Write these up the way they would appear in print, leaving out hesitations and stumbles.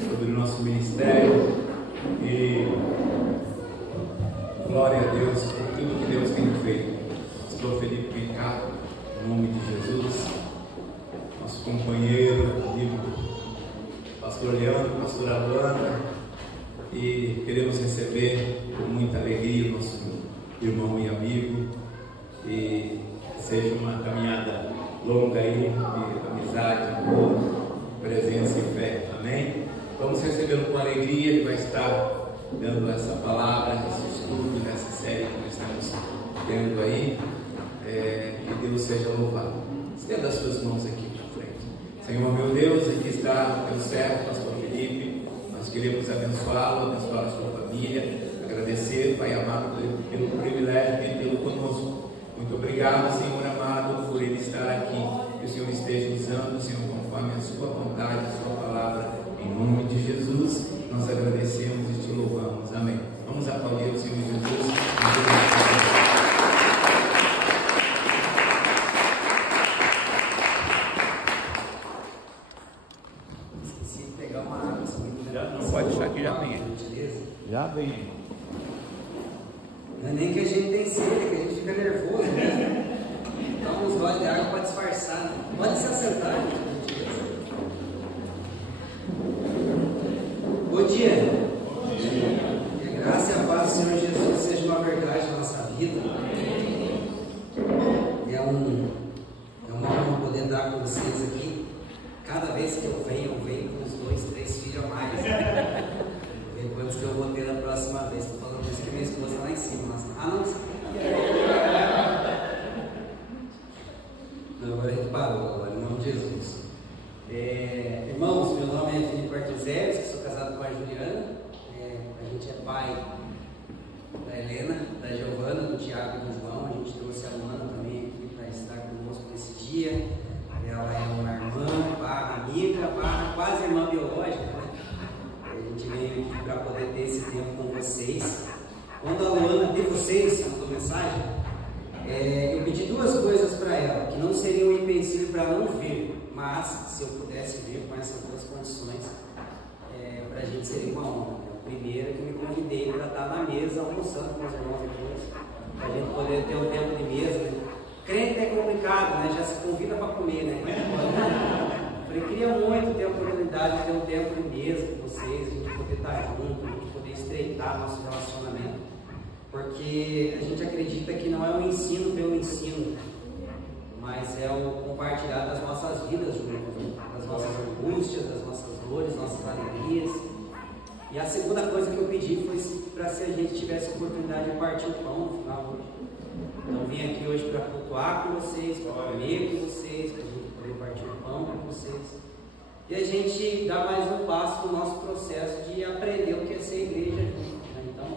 sobre o nosso ministério e glória a Deus por tudo que Deus tem feito. Pastor Felipe Picado, em nome de Jesus, nosso companheiro, amigo, pastor Leandro, pastora Luana, e queremos receber com muita alegria o nosso irmão e amigo, e seja uma caminhada longa aí, de amizade, amor, presença e fé, amém? Vamos recebê-lo com alegria. Ele vai estar dando essa palavra, esse estudo, nessa série que nós estamos tendo aí. Que Deus seja louvado. Estenda as suas mãos aqui para frente. Senhor meu Deus, aqui está o teu servo, pastor Felipe. Nós queremos abençoá-lo, abençoar a sua família, agradecer, Pai amado, pelo privilégio de tê-lo conosco. Muito obrigado, Senhor amado, por ele estar aqui. Que o Senhor esteja usando, Senhor, conforme a sua vontade, a sua palavra. Em nome de Jesus, nós agradecemos e te louvamos. Amém. Vamos aplaudir o Senhor Jesus. Esqueci de pegar uma água. Não pode deixar que já vem. Já vem. Não é nem que a gente tem sede, é que a gente fica nervoso, né? Então uns goles de água para disfarçar. Né? Pode se assentar, né? Bom dia. Que a graça e a paz do Senhor Jesus seja uma verdade na nossa vida. É uma honra poder andar com vocês aqui. Cada vez que eu venho com uns 2, 3 filhos a mais. Ver quantos que eu vou ter na próxima vez. Estou falando isso que minha esposa está lá em cima. Não. Agora a gente parou, agora, em nome de Jesus. Irmãos, meu nome é Felipe Artuzério, sou casado com a Juliana. A gente é pai da Helena, da Giovana, do Tiago e do João. A gente trouxe a Luana também aqui para estar conosco nesse dia. Ela é uma irmã, barra amiga, barra quase irmã biológica, né? A gente veio aqui para poder ter esse tempo com vocês. Quando a Luana de vocês mandou mensagem, eu pedi duas coisas para ela, que não seriam um empecilho para não vir, mas se eu pudesse vir com essas duas condições, para a gente seria uma honra. A primeira, que eu me convidei para estar na mesa, almoçando com os irmãos depois, para a gente poder ter um tempo de mesa. Né? Crente é complicado, né? Já se convida para comer, né? Eu queria muito ter a oportunidade de ter um tempo de mesa com vocês, a gente poder estar junto, a gente poder estreitar nosso relacionamento, porque a gente acredita que não é o ensino pelo ensino, mas é o compartilhar das nossas vidas juntos, das nossas angústias, das nossas dores, nossas alegrias. E a segunda coisa que eu pedi foi para se a gente tivesse a oportunidade de partir o pão no final hoje. Então vim aqui hoje para cultuar com vocês, para comer com vocês, para a gente poder partir o pão com vocês. E a gente dá mais um passo no nosso processo de aprender o que é ser igreja junto. Né? Então,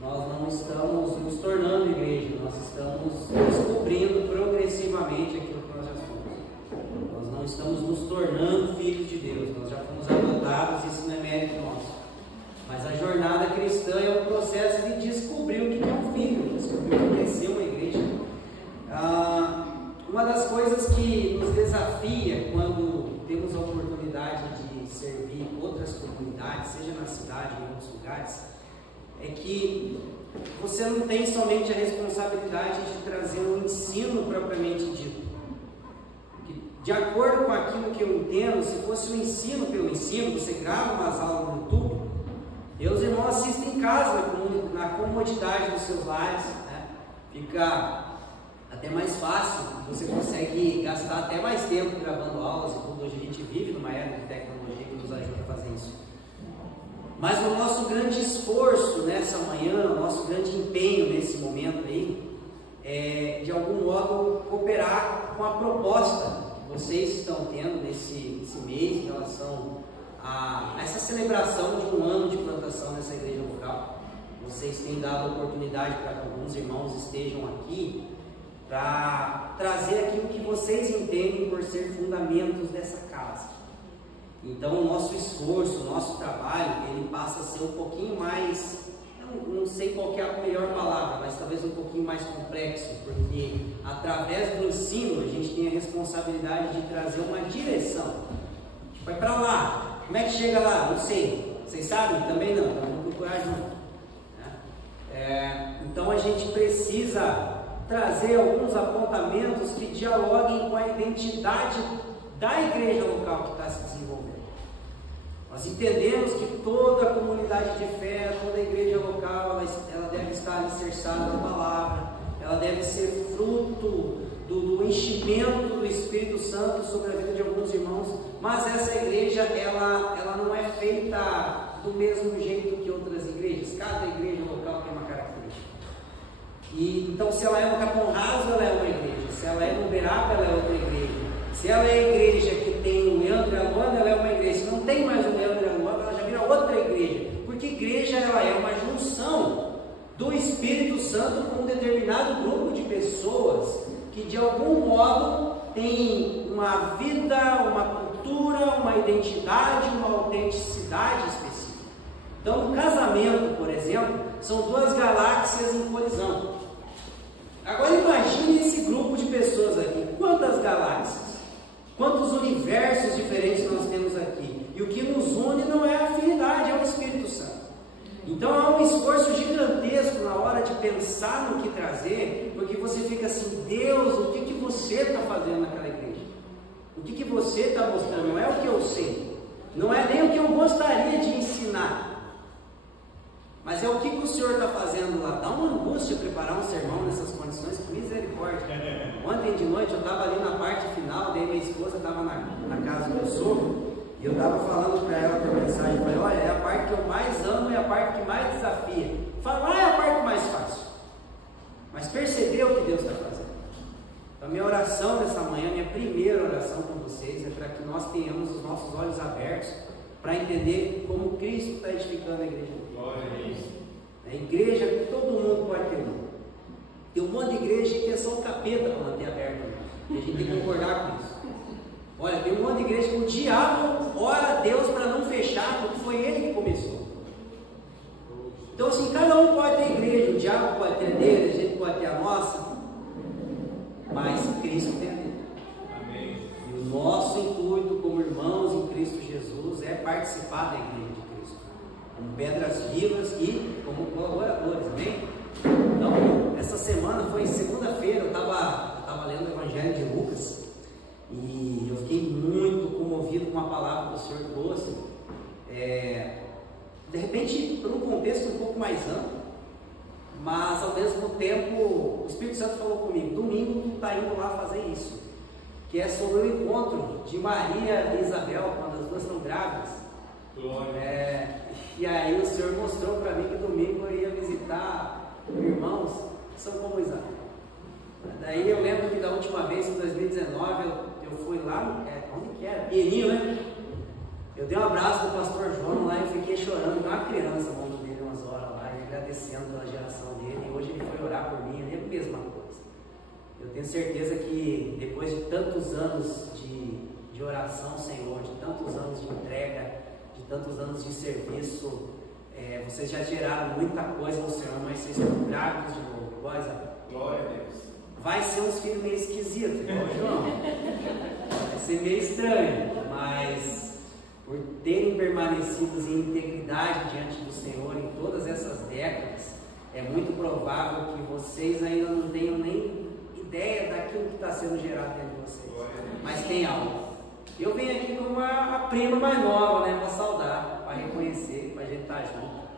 nós não estamos nos tornando igreja, nós estamos descobrindo progressivamente aquilo que nós já somos. Nós não estamos nos tornando filhos de Deus, nós já fomos adotados, isso não é mérito nosso. Mas a jornada cristã é um processo de descobrir o que é um filho, descobrir o que é ser uma igreja. Uma das coisas que nos desafia quando temos a oportunidade de servir outras comunidades, seja na cidade ou em outros lugares, é que você não tem somente a responsabilidade de trazer um ensino propriamente dito. De acordo com aquilo que eu entendo, se fosse um ensino pelo ensino, você grava umas aulas no YouTube, e os irmãos assistem em casa, na comodidade dos seus lares, né? Fica até mais fácil, você consegue gastar até mais tempo gravando aulas e tudo. Hoje a gente vive numa era de tecnologia que nos ajuda a fazer isso. Mas o nosso grande esforço nessa manhã, o nosso grande empenho nesse momento aí, é de algum modo cooperar com a proposta que vocês estão tendo nesse mês em relação a essa celebração de um ano de plantação nessa igreja local. Vocês têm dado oportunidade para que alguns irmãos estejam aqui para trazer aquilo que vocês entendem por ser fundamentos dessa casa. Então o nosso esforço, o nosso trabalho, ele passa a ser um pouquinho mais, não sei qual é a melhor palavra, mas talvez um pouquinho mais complexo, porque através do ensino a gente tem a responsabilidade de trazer uma direção. A gente vai para lá, Como é que chega lá? Não sei. Vocês sabem? Também não. Então vamos procurar junto. Então a gente precisa trazer alguns apontamentos que dialoguem com a identidade da igreja local que está se desenvolvendo. Nós entendemos que toda a comunidade de fé, toda a igreja local, ela deve estar alicerçada na palavra, ela deve ser fruto do enchimento do Espírito Santo sobre a vida de alguns irmãos, mas essa igreja, ela não é feita do mesmo jeito que outras igrejas. Cada igreja local tem uma característica. E então, se ela é no Capão Raso, ela é uma igreja. Se ela é no Uberaba, ela é outra igreja. Se ela é a igreja que tem o Leandro e a Luana, ela é uma igreja. Se não tem mais o Leandro e a Luana, ela já vira outra igreja. Porque igreja, ela é uma junção do Espírito Santo com um determinado grupo de pessoas que de algum modo tem uma vida, uma cultura, uma identidade, uma autenticidade específica. Então, no casamento, por exemplo, são duas galáxias em colisão. Agora imagine esse grupo de pessoas aqui. Quantas galáxias? Quantos universos diferentes nós temos aqui? E o que nos une não é a afinidade, é o Espírito Santo. Então há um esforço gigantesco na hora de pensar no que trazer, porque você fica assim, Deus, o que você está fazendo naquela igreja? O que você está mostrando? Não é o que eu sei, não é nem o que eu gostaria de ensinar, mas é o que o Senhor está fazendo lá. Dá uma angústia preparar um sermão nessas condições, que misericórdia. Ontem de noite eu estava ali na parte final, daí minha esposa estava na casa do meu sogro, e eu estava falando para ela por mensagem, falei, olha, é a parte que eu mais amo, é a parte que mais desafia. Falar é a parte mais fácil, mas perceber o que Deus está fazendo. Então, a minha oração nessa manhã, minha primeira oração com vocês, é para que nós tenhamos os nossos olhos abertos para entender como Cristo está edificando a igreja. Glória a Deus. A igreja que todo mundo pode ter uma. Tem um monte de igreja que é só um capeta para manter aberto. E a gente tem que concordar com isso. Olha, tem um monte de igreja que o diabo ora a Deus para não fechar, porque foi ele que começou. Então, assim, cada um pode ter igreja, o diabo pode ter a dele, a gente pode ter a nossa, mas Cristo tem a dele. Amém. E o nosso intuito como irmãos em Cristo Jesus é participar da igreja de Cristo, como pedras vivas e como colaboradores, amém? Então, essa semana foi segunda-feira, eu estava lendo o Evangelho de Lucas, e eu fiquei muito comovido com a palavra que o Senhor trouxe, de repente, por um contexto um pouco mais amplo, mas ao mesmo tempo, o Espírito Santo falou comigo, domingo tu está indo lá fazer isso, que é sobre o encontro de Maria e Isabel, quando as duas estão grávidas. E aí o Senhor mostrou para mim que domingo eu ia visitar irmãos que são como Isabel. Daí eu lembro que da última vez, em 2019, eu fui lá, onde que era? Pinheirinho, né? Eu dei um abraço do pastor João lá e eu fiquei chorando, igual uma criança, ao lado dele umas horas lá, e agradecendo pela geração dele, e hoje ele foi orar por mim, é a mesma coisa. Eu tenho certeza que depois de tantos anos de oração, Senhor, de tantos anos de entrega, de tantos anos de serviço, vocês já geraram muita coisa no Senhor, mas vocês estão grávidos de novo. Glória a Deus. Vai ser uns filhos meio esquisitos, igual o João. Vai ser meio estranho, mas por terem permanecido em integridade diante do Senhor em todas essas décadas, é muito provável que vocês ainda não tenham nem ideia daquilo que está sendo gerado dentro de vocês. Mas tem algo. Eu venho aqui como a prima mais nova, né, para saudar, para reconhecer, para a gente estar junto.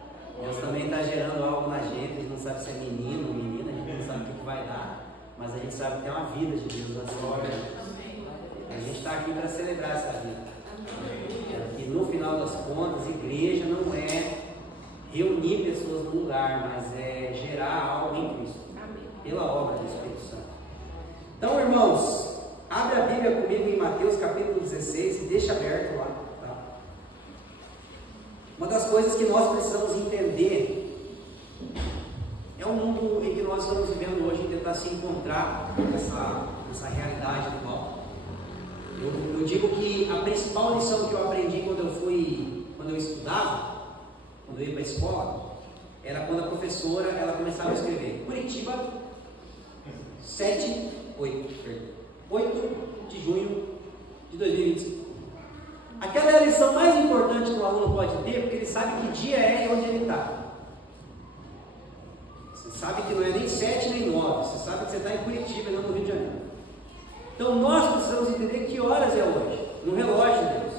Deus também está gerando algo na gente, a gente não sabe se é menino ou menina, a gente não sabe o que vai dar, mas a gente sabe que tem uma vida de Deus na história. A gente está aqui para celebrar essa vida. E no final das contas, igreja não é reunir pessoas num lugar, mas é gerar algo em Cristo, pela obra do Espírito Santo. Então, irmãos, abre a Bíblia comigo em Mateus capítulo 16 e deixa aberto lá. Tá? Uma das coisas que nós precisamos entender é o mundo em que nós estamos vivendo hoje, em tentar se encontrar nessa realidade atual. Eu digo que a principal lição que eu aprendi quando eu estudava, quando eu ia para a escola, era quando a professora ela começava a escrever Curitiba 8 de junho de 2025. Aquela é a lição mais importante que o aluno pode ter, porque ele sabe que dia é e onde ele está. Você sabe que não é nem 7 nem 9, você sabe que você está em Curitiba, não no Rio de Janeiro. Então nós precisamos entender que horas é hoje, no relógio de Deus,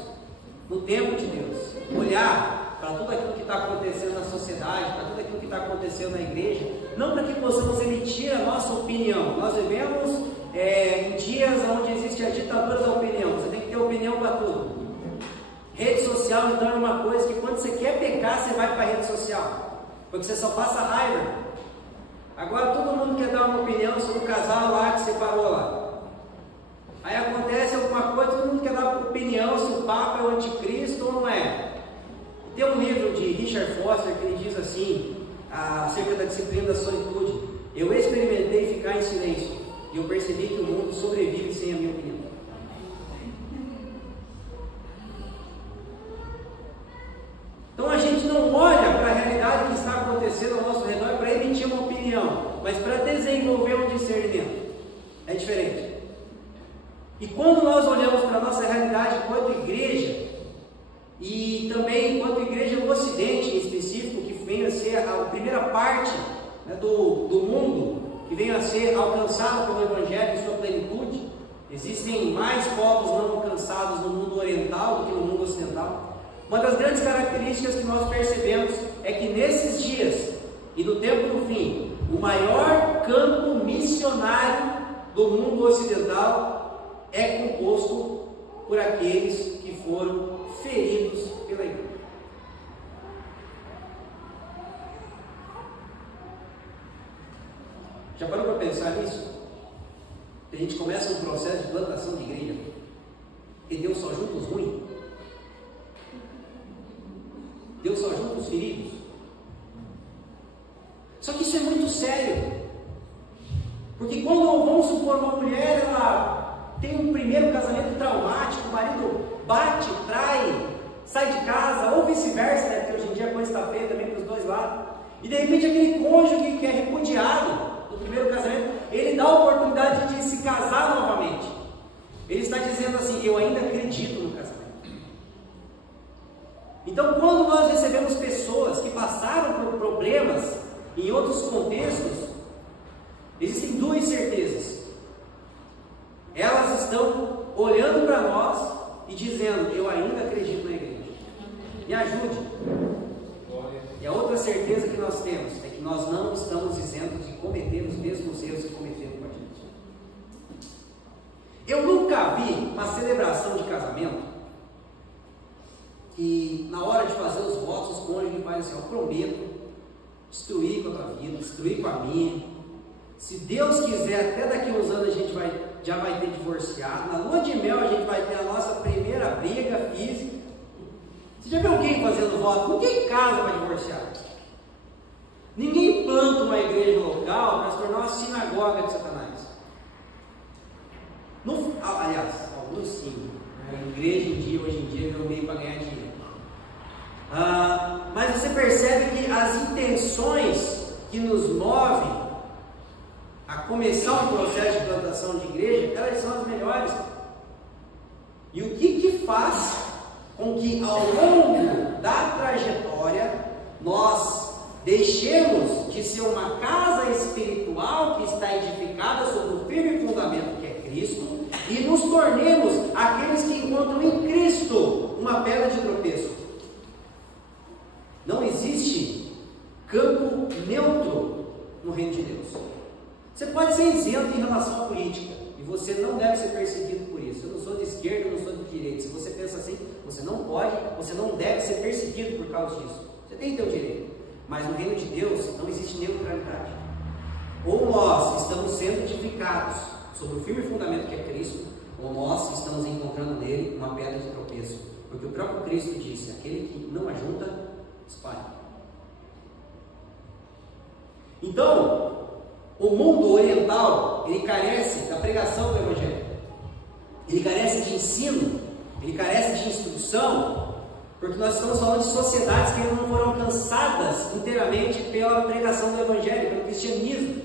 no tempo de Deus. Olhar para tudo aquilo que está acontecendo na sociedade, para tudo aquilo que está acontecendo na igreja, não para que possamos emitir a nossa opinião. Nós vivemos em dias onde existe a ditadura da opinião, você tem que ter opinião para tudo. Rede social então é uma coisa que quando você quer pecar, você vai para a rede social, porque você só passa raiva. Agora todo mundo quer dar uma opinião sobre o casal lá que separou lá. Aí acontece alguma coisa, todo mundo quer dar uma opinião se o Papa é o anticristo ou não é. Tem um livro de Richard Foster que ele diz assim, acerca da disciplina da solitude: eu experimentei ficar em silêncio e eu percebi que o mundo sobrevive sem a minha opinião. Então a gente não olha para a realidade que está acontecendo ao nosso redor para emitir uma opinião, mas para desenvolver um discernimento. É diferente. E quando nós olhamos para a nossa realidade enquanto igreja, e também enquanto igreja no Ocidente em específico, que vem a ser a primeira parte, né, do mundo, que vem a ser alcançado pelo Evangelho em sua plenitude, existem mais povos não alcançados no mundo oriental do que no mundo ocidental. Uma das grandes características que nós percebemos é que nesses dias e no tempo do fim, o maior campo missionário do mundo ocidental é composto por aqueles que foram feridos pela igreja. Já parou para pensar nisso? A gente começa um processo de plantação de igreja e Deus só junta os ruins. Deus só junta os feridos. Só que isso é muito sério, porque quando, vamos supor, uma mulher ela tem um primeiro casamento traumático, o marido bate, trai, sai de casa, ou vice-versa, né? Porque hoje em dia a coisa está feia também para os dois lados, e de repente aquele cônjuge que é repudiado no primeiro casamento, ele dá a oportunidade de se casar novamente. Ele está dizendo assim: eu ainda acredito no casamento. Então, quando nós recebemos pessoas que passaram por problemas em outros contextos, existem duas certezas. Elas estão olhando para nós e dizendo: eu ainda acredito na igreja, me ajude. E a outra certeza que nós temos é que nós não estamos isentos de cometer os mesmos erros que cometeram com a gente. Eu nunca vi uma celebração de casamento que na hora de fazer os votos, os cônjuges fazem assim: eu prometo destruir com a tua vida, destruir com a minha. Se Deus quiser, até daqui uns anos a gente já vai ter divorciado. Na lua de mel a gente vai ter a nossa primeira briga física. Você já viu alguém fazendo voto? Ninguém casa para divorciar. Ninguém planta uma igreja local para se tornar uma sinagoga de Satanás. Aliás, alguns sim. A igreja hoje em dia é um meio para ganhar dinheiro. Mas você percebe que as intenções que nos movem a começar um processo de plantação de igreja, elas são as melhores. E o que faz com que ao longo da trajetória nós deixemos de ser uma casa espiritual que está edificada sobre o firme fundamento que é Cristo e nos tornemos aqueles que encontram em Cristo uma pedra de tropeço. Não existe campo neutro no reino de Deus. Você pode ser isento em relação à política, e você não deve ser perseguido por isso. Eu não sou de esquerda, eu não sou de direita. Se você pensa assim, você não pode, você não deve ser perseguido por causa disso. Você tem que ter o direito. Mas no reino de Deus não existe neutralidade. Ou nós estamos sendo edificados sobre o firme fundamento que é Cristo, ou nós estamos encontrando nele uma pedra de tropeço. Porque o próprio Cristo disse: aquele que não ajunta, espalha. Então, o mundo oriental, ele carece da pregação do Evangelho, ele carece de ensino, ele carece de instrução, porque nós estamos falando de sociedades que ainda não foram alcançadas inteiramente pela pregação do Evangelho, pelo cristianismo.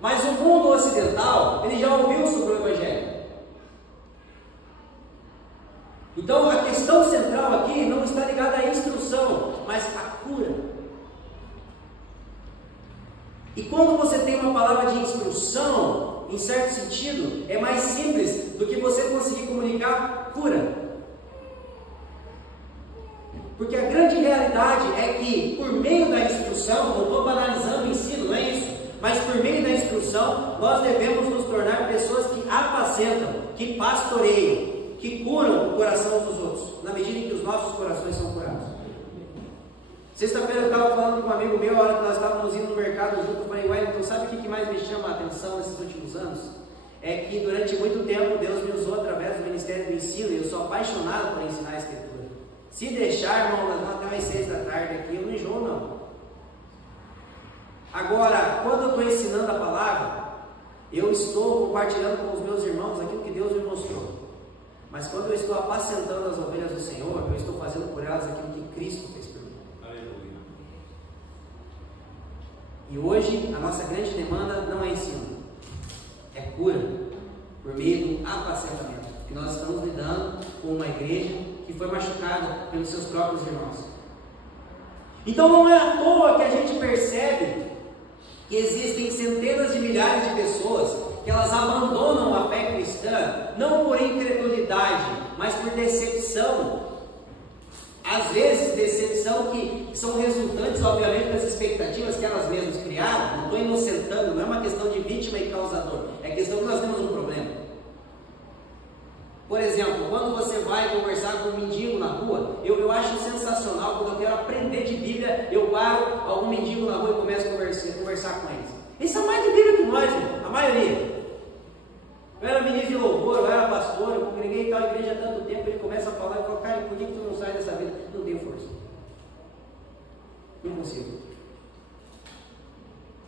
Mas o mundo ocidental, ele já ouviu sobre o Evangelho. Então a questão E quando você tem uma palavra de instrução, em certo sentido, é mais simples do que você conseguir comunicar cura. Porque a grande realidade é que, por meio da instrução, não estou banalizando o ensino, não é isso, mas por meio da instrução, nós devemos nos tornar pessoas que apacentam, que pastoreiam, que curam o coração dos outros, na medida em que os nossos corações são curados. Sexta-feira eu estava falando com um amigo meu, a hora que nós estávamos indo no mercado junto, eu falei, Wellington, sabe o que mais me chama a atenção nesses últimos anos? É que durante muito tempo Deus me usou através do ministério do ensino, e eu sou apaixonado por ensinar a Escritura. Se deixar, irmão, nós vamos até as 6 da tarde aqui, eu não enjoo não. Agora, quando eu estou ensinando a palavra, eu estou compartilhando com os meus irmãos aquilo que Deus me mostrou. Mas quando eu estou apacentando as ovelhas do Senhor, eu estou fazendo por elas aquilo que Cristo fez por mim. Aleluia. E hoje, a nossa grande demanda não é ensino, é cura, por meio do apacentamento. E nós estamos lidando com uma igreja que foi machucada pelos seus próprios irmãos. Então não é à toa que a gente percebe que existem centenas de milhares de pessoas que elas abandonam a fé cristã, não por incredulidade, mas por decepção. Às vezes decepção que são resultantes, obviamente, das expectativas que elas mesmas criaram. Não estou inocentando, não é uma questão de vítima e causador, é questão que nós temos um problema. Por exemplo, quando você vai conversar com um mendigo na rua, eu acho sensacional. Quando eu quero aprender de Bíblia, eu paro algum mendigo na rua e começo a conversar com eles. Eles são mais de Bíblia que nós, irmão, a maioria. Eu era ministro de louvor, eu era pastor, eu congreguei em tal igreja há tanto tempo. Ele começa a falar e fala, cara, por que tu não sai dessa vida? Não tenho força, não consigo.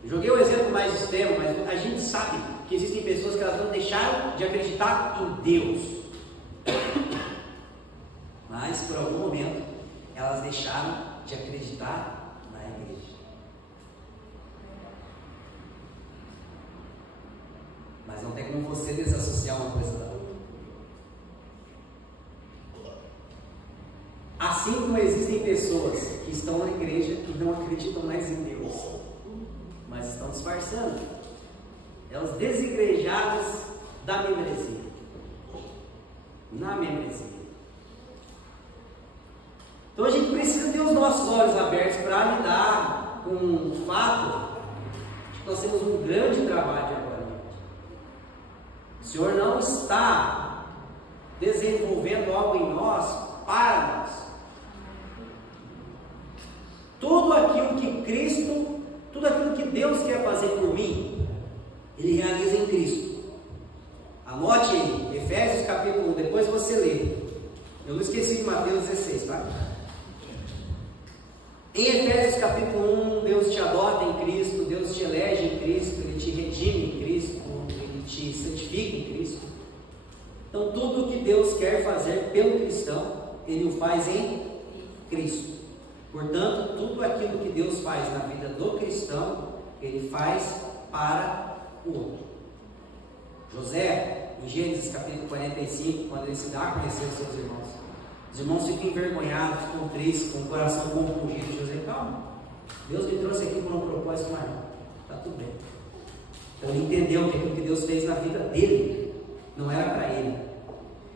Joguei o exemplo mais extremo, mas a gente sabe que existem pessoas que elas não deixaram de acreditar em Deus. Mas por algum momento elas deixaram de acreditar na igreja. Mas não tem como você desassociar uma coisa da outra. Assim como existem pessoas que estão na igreja e não acreditam mais em Deus, mas estão disfarçando, elas desigrejadas da membresia. Na membresia. Então a gente precisa ter os nossos olhos abertos para lidar com o fato de que nós temos um grande trabalho agora. O Senhor não está desenvolvendo algo em nós para nós. Tudo aquilo que Cristo, tudo aquilo que Deus quer fazer por mim, Ele realiza em Cristo. Anote aí, Efésios capítulo 1, depois você lê. Eu não esqueci de Mateus 16, tá? Em Efésios capítulo 1, Deus te adota em Cristo, Deus te elege em Cristo, Ele te redime em Cristo, Ele te santifica em Cristo. Então tudo o que Deus quer fazer pelo cristão, Ele o faz em Cristo. Portanto, tudo aquilo que Deus faz na vida do cristão, Ele faz para o outro. José, em Gênesis capítulo 45, quando ele se dá a conhecer os seus irmãos, os irmãos ficam envergonhados, ficam tristes, com o coração compungido. José, calma, Deus me trouxe aqui com um propósito maior, está tudo bem. Então ele entendeu que aquilo que Deus fez na vida dele não era para ele.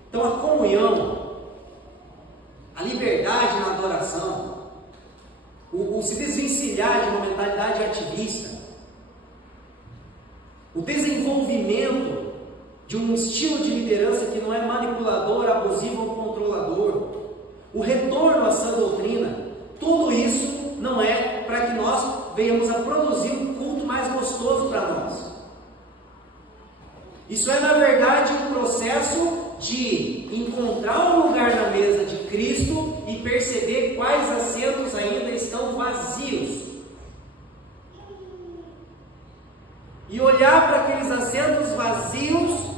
Então a comunhão, a liberdade na adoração, o se desvencilhar de uma mentalidade ativista, o desenvolvimento de um estilo de liderança que não é manipulador, abusivo ou controlador, o retorno à sã doutrina, tudo isso não é para que nós venhamos a produzir um culto mais gostoso para nós. Isso é, na verdade, um processo de encontrar um lugar na mesa de Cristo e perceber quais assentos ainda estão vazios. E olhar para aqueles assentos vazios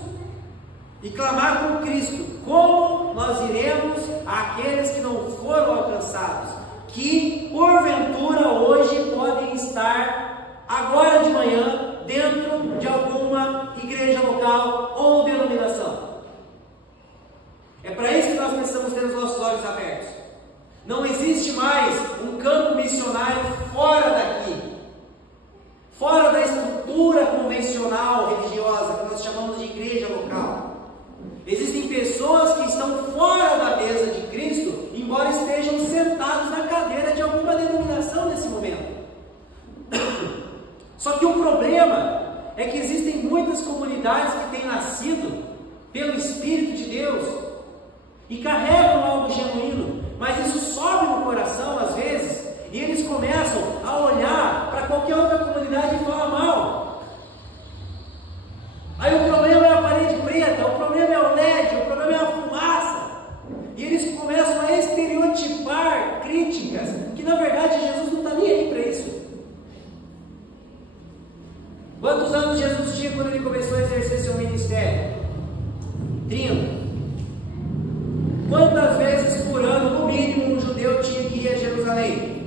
e clamar com Cristo: como nós iremos àqueles que não foram alcançados, que porventura hoje podem estar agora de manhã dentro de alguma igreja local ou denominação. É para isso que nós precisamos ter os nossos olhos abertos. Não existe mais um campo missionário fora daqui, fora Só que o problema é que existem muitas comunidades que têm nascido pelo Espírito de Deus e carregam algo genuíno, mas isso sobe no coração às vezes, e eles começam a olhar para qualquer outra comunidade e falar mal. Aí o problema é a parede preta, o problema é o LED, o problema é a fumaça. E eles começam a estereotipar críticas, que na verdade Jesus não está nem aí para isso. Quantos anos Jesus tinha quando ele começou a exercer seu ministério? 30. Quantas vezes por ano, no mínimo, um judeu tinha que ir a Jerusalém?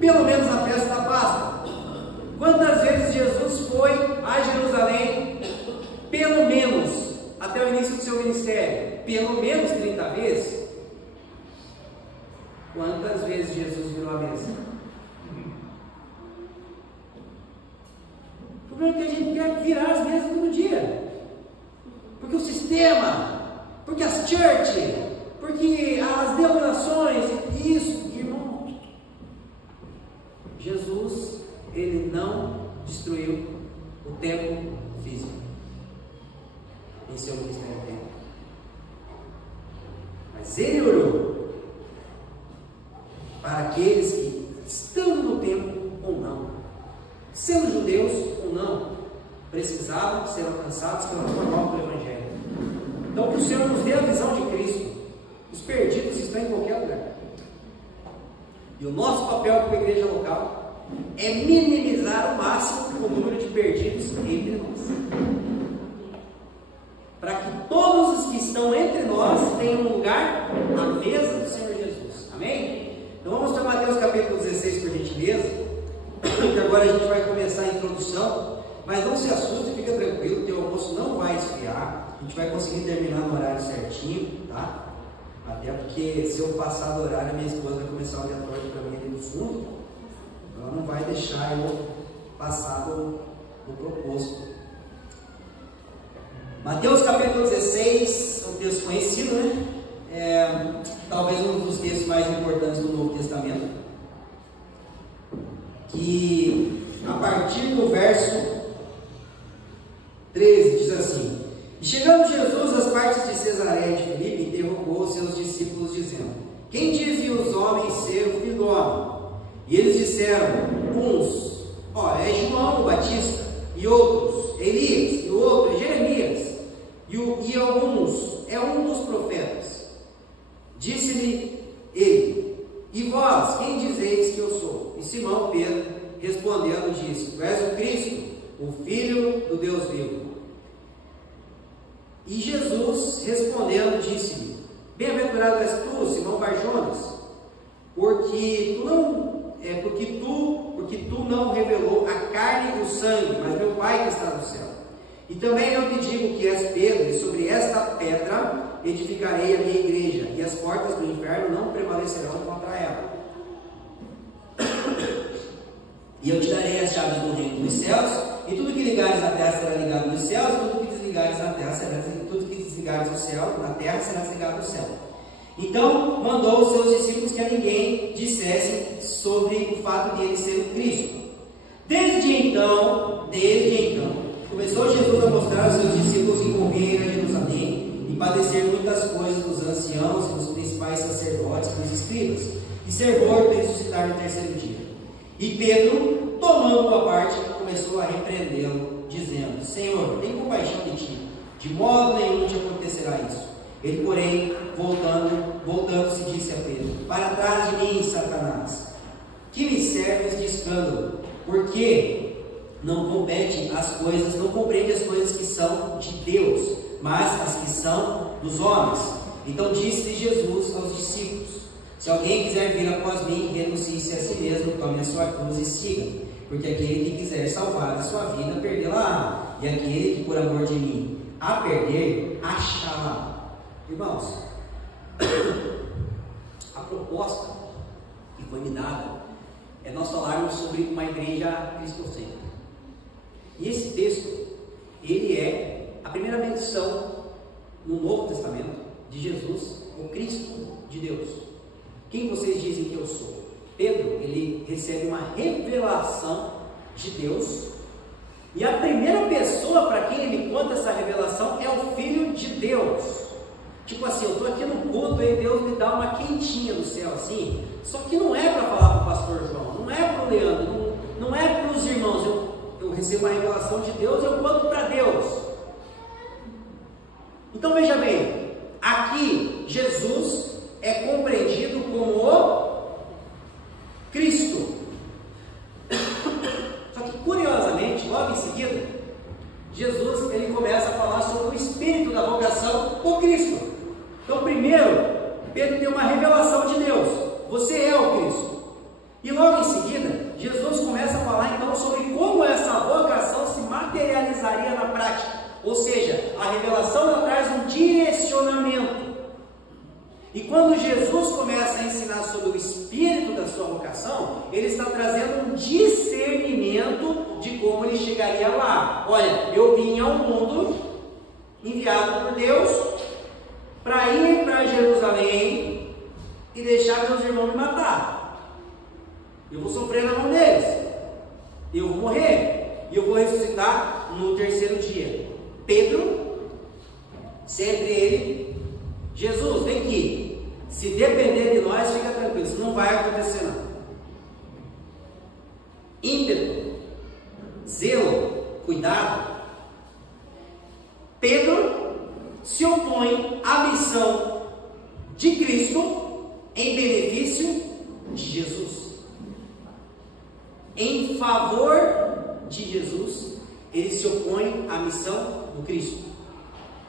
Pelo menos na festa da Páscoa. Quantas vezes Jesus foi a Jerusalém? Pelo menos, até o início do seu ministério? Pelo menos 30 vezes. Quantas vezes Jesus virou a mesa? O problema é que a gente quer virar as mesas todo dia. Porque o sistema, porque as church, porque as denominações, isso, irmão. Jesus, ele não destruiu o templo físico em seu ministério tempo. Mas ele orou para aqueles que estão no templo ou não, sendo judeus ou não, precisavam ser alcançados pela forma do Evangelho. Então, que o Senhor nos dê a visão de Cristo. Os perdidos estão em qualquer lugar. E o nosso papel como igreja local é minimizar ao máximo o número de perdidos entre nós, para que todos os que estão entre nós tenham um lugar à mesa do Senhor Jesus. Amém? Então vamos para Mateus capítulo 16, por gentileza, que agora a gente vai começar a introdução. Mas não se assuste, fica tranquilo, que o almoço não vai esfriar. A gente vai conseguir terminar no horário certinho, tá? Até porque se eu passar do horário, a minha esposa vai começar a olhar torto para mim ali no fundo. Ela não vai deixar eu passar do proposto. Mateus capítulo 16, um texto conhecido, né? Talvez um dos textos mais importantes do Novo Testamento. Que a partir do verso 13 diz assim: E chegando Jesus às partes de Cesareia de Filipe, interrogou os seus discípulos, dizendo: Quem dizem os homens ser o Filho do Homem? E eles disseram: uns, é João o Batista, e outros, Elias, e o outro, Jeremias, e alguns, é um dos profetas. Disse-lhe ele: E vós, quem dizeis que eu sou? E Simão Pedro, respondendo, disse: Tu és o Cristo, o Filho do Deus vivo. E Jesus, respondendo, disse-lhe: Bem-aventurado és tu, Simão Barjonas, porque tu não revelou a carne e o sangue, mas meu Pai que está no céu. E também eu te digo que és Pedro, e sobre esta pedra edificarei a minha igreja, e as portas do inferno não prevalecerão contra ela. E eu te darei as chaves do reino dos céus, e tudo que ligares na terra será ligado nos céus, e tudo que desligares na terra será tudo que desligares no céu, na terra será desligado no céu. Então mandou os seus discípulos que a ninguém dissessem sobre o fato de ele ser o Cristo. Desde então, começou Jesus a mostrar aos seus discípulos que convinha ir a Jerusalém e padecer muitas coisas dos anciãos e dos principais sacerdotes e dos escribas, e ser morto e ressuscitar no terceiro dia. E Pedro, tomando-o à parte, começou a repreendê-lo, dizendo: Senhor, tem compaixão de ti, de modo nenhum te acontecerá isso. Ele, porém, voltando-se, disse a Pedro: Para trás de mim, Satanás, que me serves de escândalo, porque não compreende as coisas que são de Deus, mas as que são dos homens. Então disse-lhe Jesus aos discípulos: Se alguém quiser vir após mim, renuncie-se a si mesmo, tome a sua cruz e siga. Porque aquele que quiser salvar a sua vida, perdê-la, e aquele que por amor de mim a perder, achá-la. Irmãos, a proposta que foi me dada é nós falarmos sobre uma igreja cristocêntrica. E esse texto, ele é a primeira menção no Novo Testamento de Jesus, o Cristo de Deus. Quem vocês dizem que eu sou? Pedro, ele recebe uma revelação de Deus, e a primeira pessoa para quem ele me conta essa revelação é o Filho de Deus. Tipo assim, eu estou aqui no culto e Deus me dá uma quentinha do céu assim, só que não é para falar para o pastor João, não é para o Leandro, não é para os irmãos. Eu recebo uma revelação de Deus, eu conto para Deus. Então veja bem, aqui Jesus é compreendido como o Cristo. Só que curiosamente, logo em seguida, Jesus ele começa a falar sobre o espírito da vocação do Cristo. Então primeiro, Pedro tem uma revelação de Deus, você é o Cristo. E logo em seguida, Jesus começa a falar então sobre como essa vocação se materializaria na prática. Ou seja, a revelação ela traz um direcionamento. E quando Jesus começa a ensinar sobre o espírito da sua vocação, ele está trazendo um discernimento de como ele chegaria lá. Olha, eu vim ao mundo, enviado por Deus, para ir para Jerusalém e deixar meus irmãos me matar. Eu vou sofrer na mão deles, eu vou morrer, e eu vou ressuscitar no terceiro dia. Pedro, sempre ele, Jesus, vem aqui, se depender de nós, fica tranquilo, isso não vai acontecer não. Ímpeto, zelo, cuidado. Pedro se opõe à missão de Cristo em benefício de Jesus. Em favor de Jesus, ele se opõe à missão do Cristo.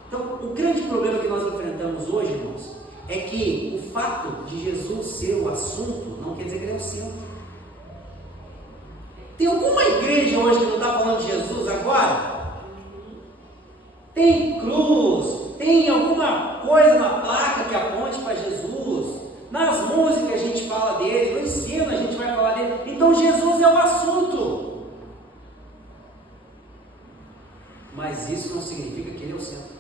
Então, o grande problema que nós enfrentamos hoje, irmãos, é que o fato de Jesus ser o assunto não quer dizer que ele é o centro. Tem alguma igreja hoje que não está falando de Jesus agora? Tem cruz, tem alguma coisa na placa que aponte para Jesus, nas músicas a gente fala dele, no ensino a gente vai falar dele. Então Jesus é o assunto. Mas isso não significa que ele é o centro.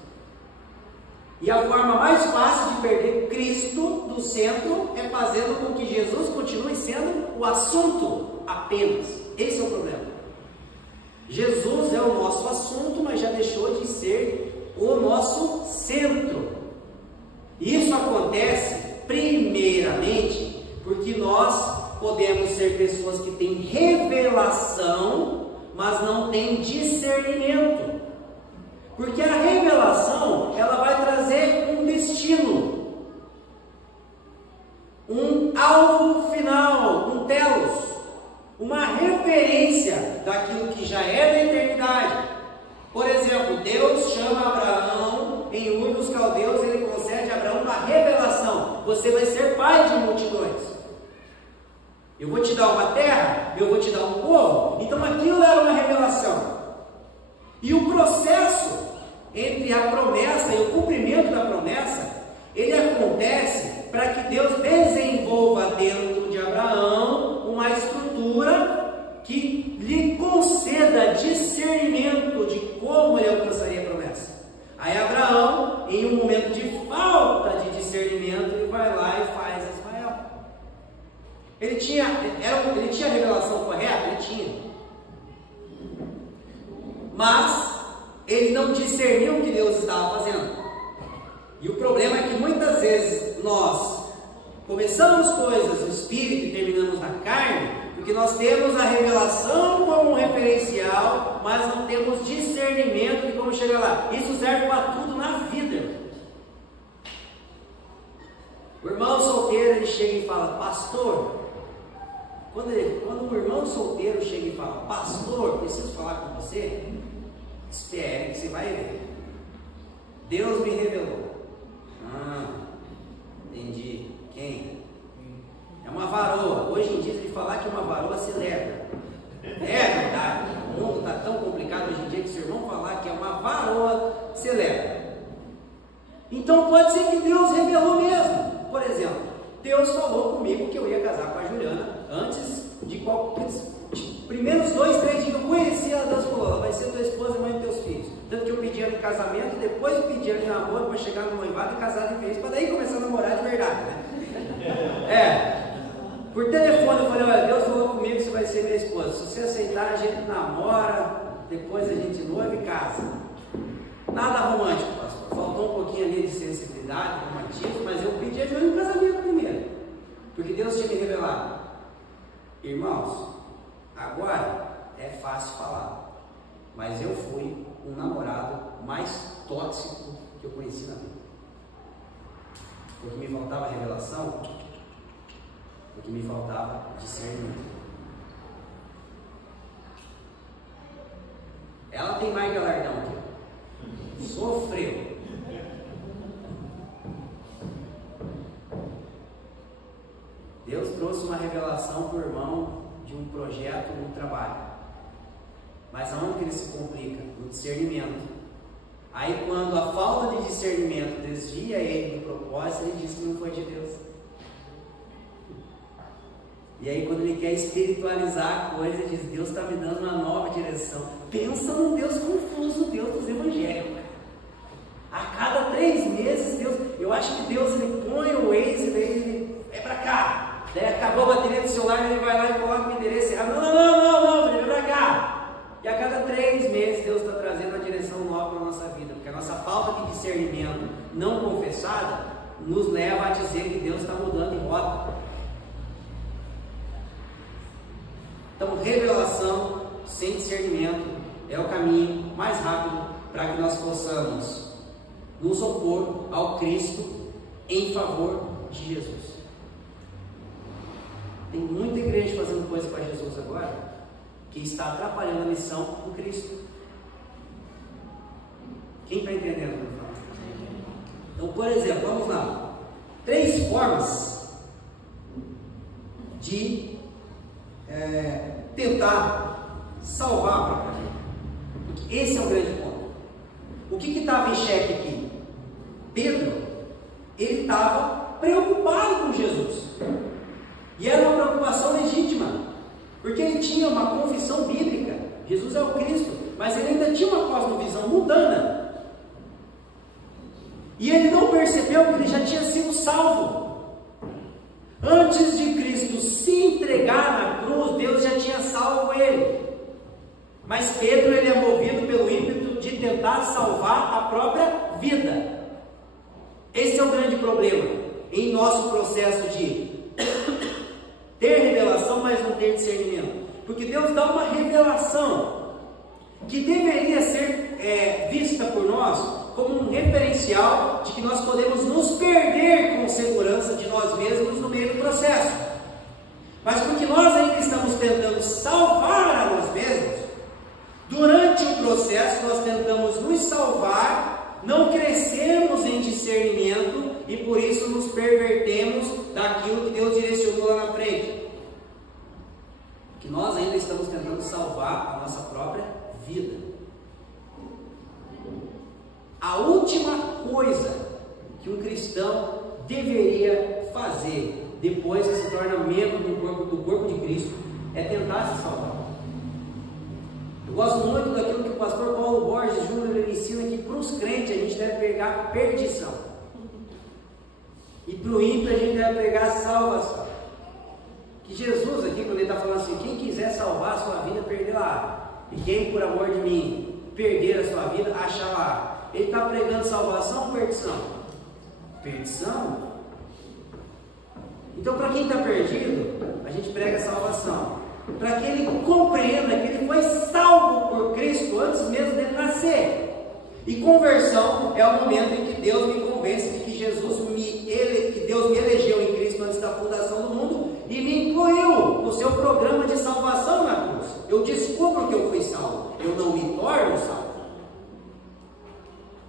E a forma mais fácil de perder Cristo do centro é fazendo com que Jesus continue sendo o assunto apenas. Esse é o problema. Jesus é o nosso assunto, mas já deixou de ser o nosso centro. Isso acontece primeiramente porque nós podemos ser pessoas que têm revelação, mas não têm discernimento. Porque a revelação, ela vai trazer um destino, um alvo final, um telos, uma referência daquilo que já é da eternidade. Por exemplo, Deus chama Abraão em Ur dos Caldeus, ele concede a Abraão uma revelação: você vai ser pai de multidões. Eu vou te dar uma terra, eu vou te dar um povo. Então aquilo era uma revelação. E o processo entre a promessa e o cumprimento da promessa, ele acontece para que Deus desenvolva dentro de Abraão uma estrutura que lhe conceda discernimento de como ele alcançaria a promessa. Aí Abraão, em um momento de falta de discernimento, ele vai lá e faz Ismael. Ele tinha a revelação correta? Ele tinha. Mas ele não discerniu o que Deus estava fazendo. E o problema é que muitas vezes nós começamos coisas no espírito e terminamos na carne, porque nós temos a revelação como um referencial, mas não temos discernimento de como chegar lá. Isso serve para tudo na vida. O irmão solteiro, ele chega e fala: pastor, quando um irmão solteiro chega e fala: pastor, preciso falar com você, espere que você vai ver. Deus me revelou. Entendi. Quem? É uma varoa. Hoje em dia, de falar que uma varoa celebra. É verdade. O mundo está tão complicado hoje em dia que se o irmão falar que é uma varoa, celebra. Então pode ser que Deus revelou mesmo. Por exemplo, Deus falou comigo que eu ia casar com a Juliana antes de qualquer. Primeiros 2, 3 dias que eu conheci ela, Deus falou: ela vai ser tua esposa e mãe dos teus filhos. Tanto que eu pedi ela em casamento, depois eu pedi ela em namoro para chegar no noivado e casar de vez, para daí começar a namorar de verdade, né? Por telefone eu falei: olha, Deus falou comigo que você vai ser e minha esposa, se você aceitar, a gente namora, depois a gente noiva e casa. Nada romântico, pastor. Faltou um pouquinho ali de sensibilidade, romantismo, mas eu pedi ajuda no casamento primeiro. Porque Deus tinha me revelado. Irmãos, agora é fácil falar, mas eu fui um namorado mais tóxico que eu conheci na vida. Porque me faltava revelação, porque me faltava discernimento. Ela tem mais galardão que eu. Sofreu. Deus trouxe uma revelação para o irmão de um projeto, um trabalho. Mas aonde que ele se complica? No discernimento. Aí quando a falta de discernimento desvia ele do propósito, ele diz que não foi de Deus. E aí quando ele quer espiritualizar a coisa, ele diz, Deus está me dando uma nova direção. Pensa num Deus confuso, Deus dos evangélicos. A cada 3 meses, Deus, eu acho que Deus ele põe o Waze, ele é para cá. Daí acabou a bateria do celular, ele vai lá e coloca o endereço errado. Não, ele vem para cá. E a cada 3 meses Deus está trazendo uma direção nova para a nossa vida. Porque a nossa falta de discernimento não confessada nos leva a dizer que Deus está mudando de rota. Então, revelação sem discernimento é o caminho mais rápido para que nós possamos nos opor ao Cristo em favor de Jesus. Tem muita igreja fazendo coisa para Jesus agora que está atrapalhando a missão do Cristo. Quem está entendendo o que eu falo? Então, por exemplo, vamos lá. 3 formas de tentar salvar a própria vida. Porque esse é o grande ponto. O que estava em xeque aqui? Pedro, ele estava preocupado com Jesus. E era uma preocupação legítima, porque ele tinha uma confissão bíblica, Jesus é o Cristo, mas ele ainda tinha uma cosmovisão mundana. E ele não percebeu que ele já tinha sido salvo. Antes de Cristo se entregar na cruz, Deus já tinha salvo ele. Mas Pedro, ele é movido pelo ímpeto de tentar salvar a própria vida. Esse é o grande problema em nosso processo de ter revelação, mas não ter discernimento. Porque Deus dá uma revelação que deveria ser vista por nós como um referencial de que nós podemos nos perder com segurança de nós mesmos no meio do processo. Mas porque nós ainda estamos tentando salvar a nós mesmos, durante o processo nós tentamos nos salvar, não crescemos em discernimento e por isso nos pervertemos daquilo que Deus direcionou lá na frente. Que nós ainda estamos tentando salvar a nossa própria vida. A última coisa que um cristão deveria fazer depois que se torna membro do corpo de Cristo é tentar se salvar. Eu gosto muito daquilo que o pastor Paulo Borges Júnior ele ensina que para os crentes a gente deve pegar perdição e para o ímpio a gente deve pegar salvação. Que Jesus aqui, quando ele está falando assim, quem quiser salvar a sua vida, perderá, e quem por amor de mim perder a sua vida, achará. Ele está pregando salvação ou perdição? Perdição. Então, para quem está perdido, a gente prega salvação. Para que ele compreenda que ele foi salvo por Cristo antes mesmo dele nascer. E conversão é o momento em que Deus me convence de que que Deus me elegeu em Cristo antes da fundação do mundo e me incluiu no seu programa de salvação na cruz. Eu descubro que eu fui salvo, eu não me torno salvo.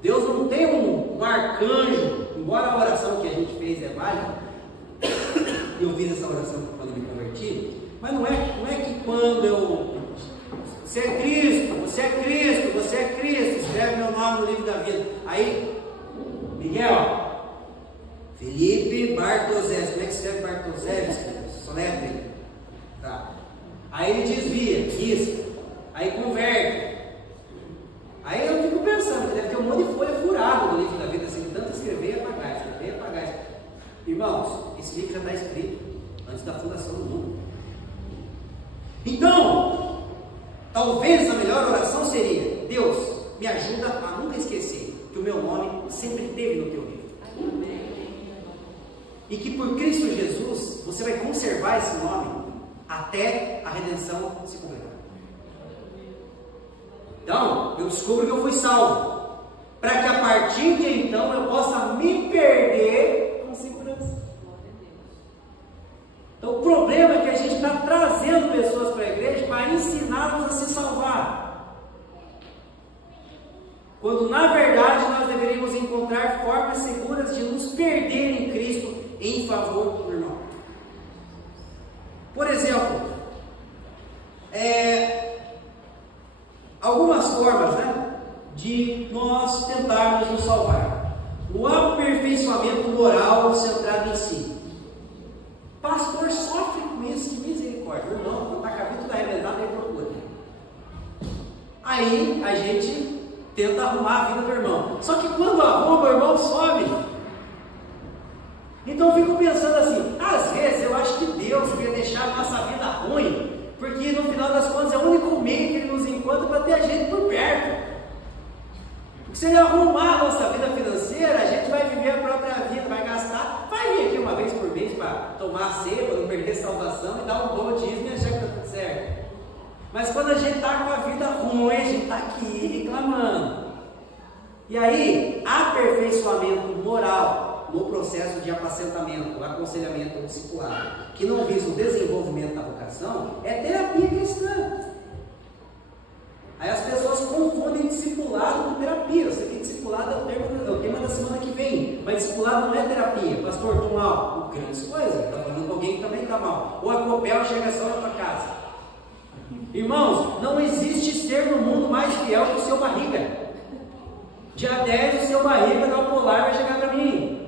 Deus não tem um arcanjo, embora a oração que a gente fez é válida, eu fiz essa oração quando me converti, mas não é que quando você é Cristo, escreve meu nome no livro da vida. Aí, Miguel, Felipe Bartoszewski, como é que escreve Bartoszewski? Soletre. Tá. Aí ele desvia, risca, aí converte. Aí eu fico pensando, deve ter um monte de folha furada no livro da vida, assim, tanto escrever e apagar. Irmãos, esse livro já está escrito antes da fundação do mundo. Então, talvez a melhor oração seria: Deus, me ajuda a nunca esquecer que o meu nome sempre esteve no teu livro. E que por Cristo Jesus, você vai conservar esse nome até a redenção se completar. Então, eu descubro que eu fui salvo, para que a partir de então eu possa me perder com segurança. Então, o problema é que a gente está trazendo pessoas para a igreja para ensiná-los a se salvar, quando na verdade nós deveríamos encontrar formas seguras de nos perder em Cristo em favor do irmão. Por exemplo, algumas formas, de nós tentarmos nos salvar. O aperfeiçoamento moral centrado em si. Pastor sofre com isso, de misericórdia. O irmão, quando está com a vida toda arrebentada, ele procura. Aí a gente tenta arrumar a vida do irmão. Só que quando arruma, o irmão some. Então eu fico pensando assim, às vezes eu acho que Deus quer deixar a nossa vida ruim, porque no final das contas é o único meio que Ele nos encontra para ter a gente por perto. Porque se Ele arrumar a nossa vida financeira, a gente vai viver a própria vida, vai gastar, vai vir aqui uma vez por mês para tomar ceia, para não perder salvação e dar um bom dízimo e achar que está tudo certo. Mas quando a gente está com a vida ruim, a gente está aqui reclamando. E aí, aperfeiçoamento moral no processo de apacentamento, aconselhamento ou discipulado, que não visa o desenvolvimento da vocação, é terapia cristã. Aí as pessoas confundem discipulado com terapia. Eu sei que discipulado é o tema da semana que vem, mas discipulado não é terapia. Pastor, estou mal. Grandes coisas, está falando com alguém que também está mal. Ou a Copel chega só na tua casa. Irmãos, não existe ser no mundo mais fiel que o seu barriga. Dia 10 o seu barriga da Polar vai chegar para mim.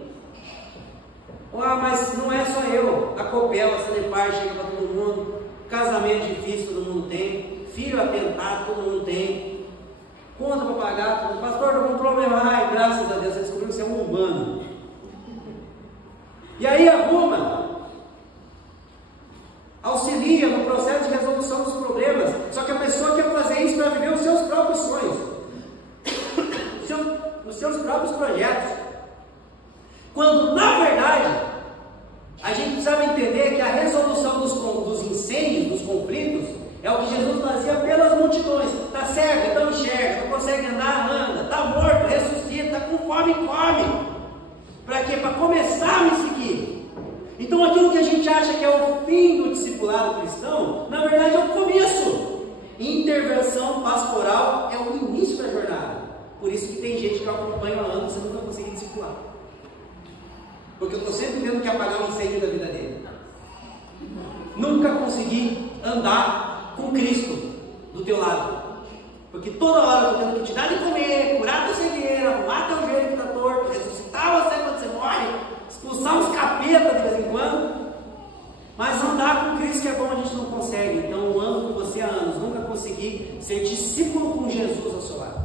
Ah, mas não é só eu. A Copel, a Sanepar chega para todo mundo. Casamento difícil todo mundo tem. Filho atentado todo mundo tem. Conta para pagar. Todo mundo. Pastor, estou com um problema. Ai, graças a Deus, você descobriu que você é um humano. E aí arruma. Auxilia no processo de resolução dos problemas. Só que a pessoa quer fazer isso para viver os seus próprios sonhos, os seus próprios projetos. Quando na verdade a gente precisava entender que a resolução dos incêndios, dos conflitos, é o que Jesus fazia pelas multidões. Está cego, então enxerga, não consegue andar, anda, está morto, ressuscita, está com fome, come. Para quê? Para começar a me seguir. Então aquilo que a gente acha que é o fim do discipulado cristão, na verdade é o começo. Intervenção pastoral é o início da jornada. Por isso que tem gente que eu acompanho há anos e nunca consegui discipular. Porque eu estou sempre tendo que apagar o incêndio da vida dele. Nunca consegui andar com Cristo do teu lado. Porque toda hora eu estou tendo que te dar de comer, curar tua cegueira, arrumar teu joelho que está torto, ressuscitar você quando você morre, expulsar os capetas de vez em quando. Mas andar com Cristo que é bom, a gente não consegue. Então eu ando com você há anos, nunca consegui ser discípulo com Jesus ao seu lado.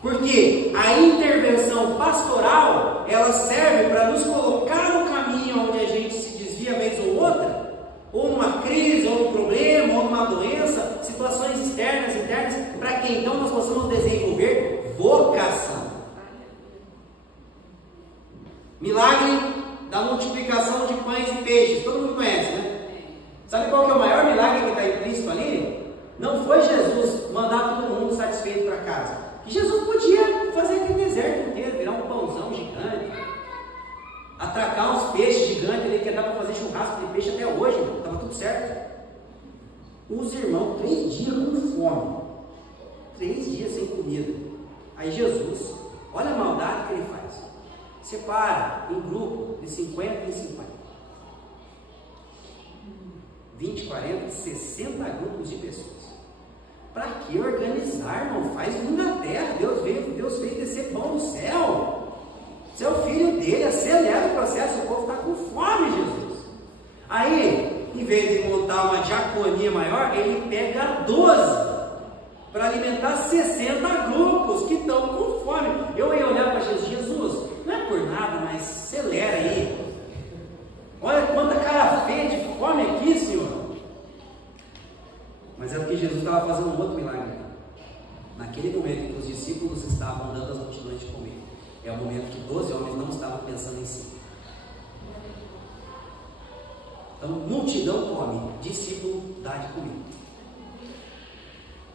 Porque a intervenção pastoral, ela serve para nos colocar no caminho onde a gente se desvia vez ou outra, ou numa crise, ou num problema, ou numa doença, situações externas, internas, para que então nós possamos desenvolver vocação. Milagre da multiplicação de pães e peixes, todo mundo conhece, né? Sabe qual que é o maior milagre que está implícito ali? Não foi Jesus mandar todo mundo satisfeito para casa. Jesus podia fazer aquele deserto inteiro, virar um pãozão gigante, atracar uns peixes gigantes ali, que dá para fazer churrasco de peixe até hoje, estava tudo certo. Os irmãos, 3 dias com fome, 3 dias sem comida. Aí Jesus, olha a maldade que ele faz, separa em grupo de 50 em 50, 20, 40, 60 grupos de pessoas. Para que organizar, irmão? Faz um na terra. Deus veio descer pão do céu. Você é o filho dele, acelera o processo, o povo está com fome, Jesus. Aí, em vez de montar uma diaconia maior, ele pega 12 para alimentar 60 grupos que estão com fome. Eu ia olhar para Jesus, não é por nada, mas acelera aí. Olha quanta cara feia de fome aqui, Senhor. estava fazendo um outro milagre. Naquele momento em que os discípulos estavam dando às multidões de comer, é o momento que 12 homens não estavam pensando em si. Então, multidão come, discípulo dá de comer.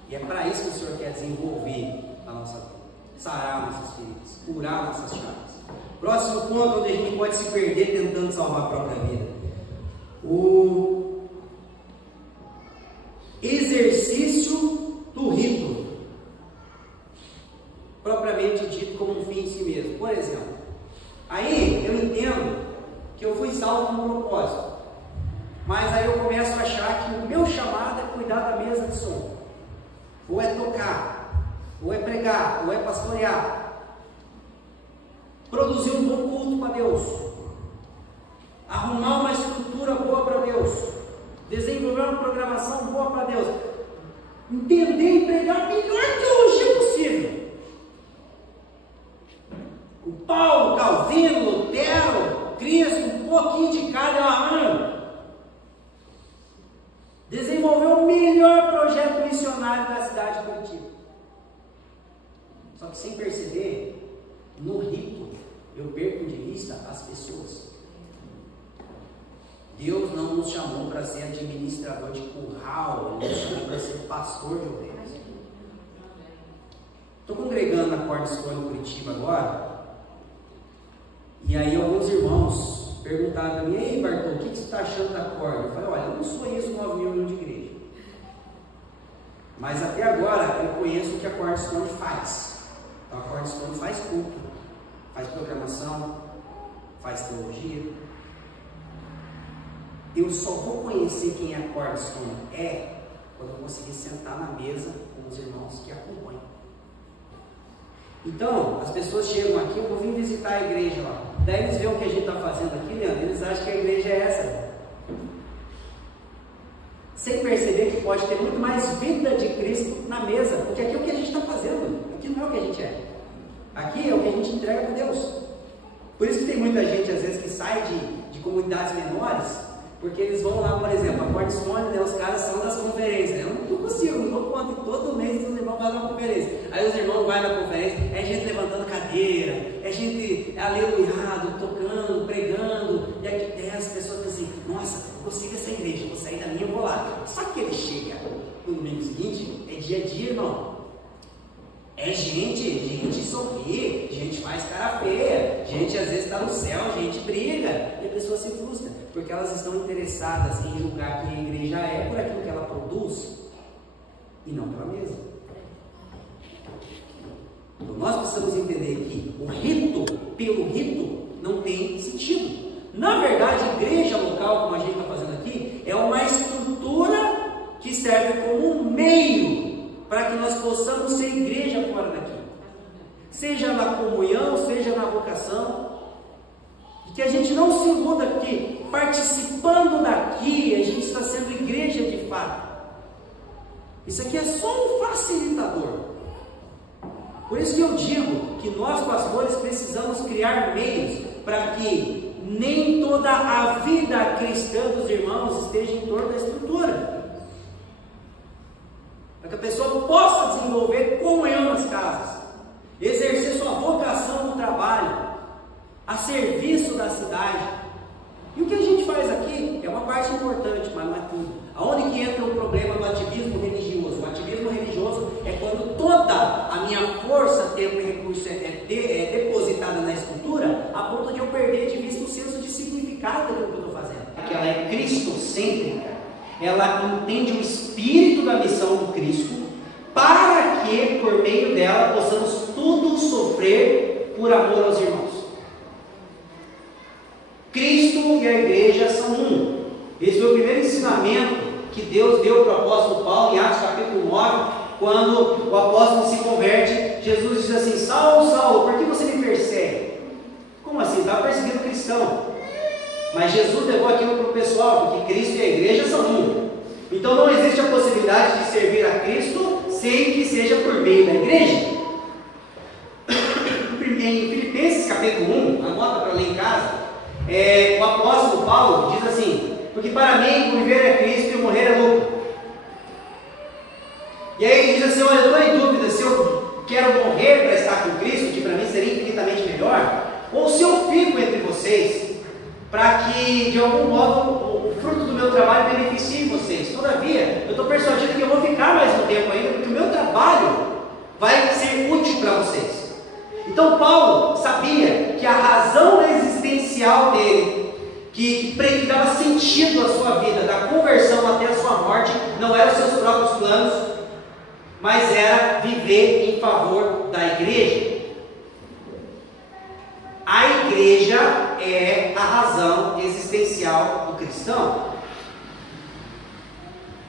E é para isso que o Senhor quer desenvolver a nossa vida, sarar nossas feridas, curar nossas chagas. Próximo ponto, onde a gente pode se perder tentando salvar a própria vida: o exercício do rito, propriamente dito como um fim em si mesmo. Por exemplo, aí eu entendo que eu fui salvo com um propósito, mas aí eu começo a achar que o meu chamado é cuidar da mesa de som, ou é tocar, ou é pregar, ou é pastorear, produzir um bom culto para Deus, arrumar uma estrutura boa para Deus, desenvolver uma programação boa para Deus, entender e pregar a melhor teologia possível. O Paulo, Calvino, Lutero, Cristo, um pouquinho de cada ano. Desenvolveu o melhor projeto missionário da cidade de Curitiba. Só que sem perceber, no rito, eu perco de vista as pessoas. Deus não nos chamou para ser administrador de curral, Ele nos chamou para ser pastor de ovelhas. Estou congregando na Cornerstone Curitiba agora, e aí alguns irmãos perguntaram para mim: ei Bartô, o que você está achando da corda? Eu falei: olha, eu não sou isso 9.000 anos de igreja, mas até agora eu conheço o que a Cornerstone faz. Então a Cornerstone faz culto, faz programação, faz teologia. Eu só vou conhecer quem a Cornerstone quando eu conseguir sentar na mesa com os irmãos que acompanham. Então, as pessoas chegam aqui: eu vou vir visitar a igreja lá. Daí eles veem o que a gente está fazendo aqui, Leandro, eles acham que a igreja é essa. Sem perceber que pode ter muito mais vida de Cristo na mesa, porque aqui é o que a gente está fazendo, aqui não é o que a gente é. Aqui é o que a gente entrega para Deus. Por isso que tem muita gente, às vezes, que sai de comunidades menores, porque eles vão lá, por exemplo, a Cornerstone, né, os caras são das conferências. Eu não consigo, não dou conta, e todo mês os irmãos fazem uma conferência. Aí os irmãos vão na conferência, é gente levantando cadeira, é gente aleluiado, tocando, pregando, e aqui tem as pessoas dizem assim: nossa, eu consigo essa igreja, vou sair da minha, eu vou lá. Só que ele chega no domingo seguinte, é dia a dia, irmão. É gente sorri, gente faz cara feia, gente às vezes está no céu, gente briga, e a pessoa se frustra, porque elas estão interessadas em julgar quem a igreja é por aquilo que ela produz, e não pela mesa. Então nós precisamos entender que o rito, pelo rito, não tem sentido. Na verdade, a igreja local, como a gente está fazendo aqui, é uma estrutura que serve como um meio para que nós possamos ser igreja fora daqui, seja na comunhão, seja na vocação, e que a gente não se iluda aqui, participando daqui, a gente está sendo igreja de fato. Isso aqui é só um facilitador. Por isso que eu digo que nós pastores precisamos criar meios para que nem toda a vida cristã dos irmãos esteja em torno da estrutura, para que a pessoa possa desenvolver comunhão nas casas, exercer sua vocação no trabalho, a serviço da cidade. E o que a gente faz aqui é uma parte importante, mas não é tudo. Aonde que entra o problema do ativismo religioso? O ativismo religioso é quando toda a minha força, tempo e recurso é depositada na estrutura, a ponto de eu perder de vista o senso de significado daquilo que eu estou fazendo. Porque ela é cristocêntrica. Ela entende o espírito da missão do Cristo, para que, por meio dela, possamos tudo sofrer por amor aos irmãos. Cristo e a igreja são um. Esse foi o primeiro ensinamento que Deus deu para o apóstolo Paulo em Atos capítulo 9, quando o apóstolo se converte. Jesus diz assim: Saulo, Saulo, por que você me persegue? Como assim? Estava perseguindo cristão. Mas Jesus levou aquilo para o pessoal, porque Cristo e a igreja são um. Então não existe a possibilidade de servir a Cristo sem que seja por meio da igreja. Em Filipenses capítulo 1, anota para ler em casa, o apóstolo Paulo diz assim: porque para mim o viver é Cristo e o morrer é lucro. E aí ele diz assim: olha, eu estou em dúvida se eu quero morrer para estar com Cristo, que para mim seria infinitamente melhor, ou se eu fico entre vocês, para que de algum modo o fruto do meu trabalho beneficie vocês. Todavia, eu estou persuadido que eu vou ficar mais um tempo ainda, porque o meu trabalho vai ser útil para vocês. Então Paulo sabia que a razão existencial dele, que dava sentido à sua vida, da conversão até a sua morte, não eram os seus próprios planos, mas era viver em favor da igreja. A igreja é a razão existencial do cristão.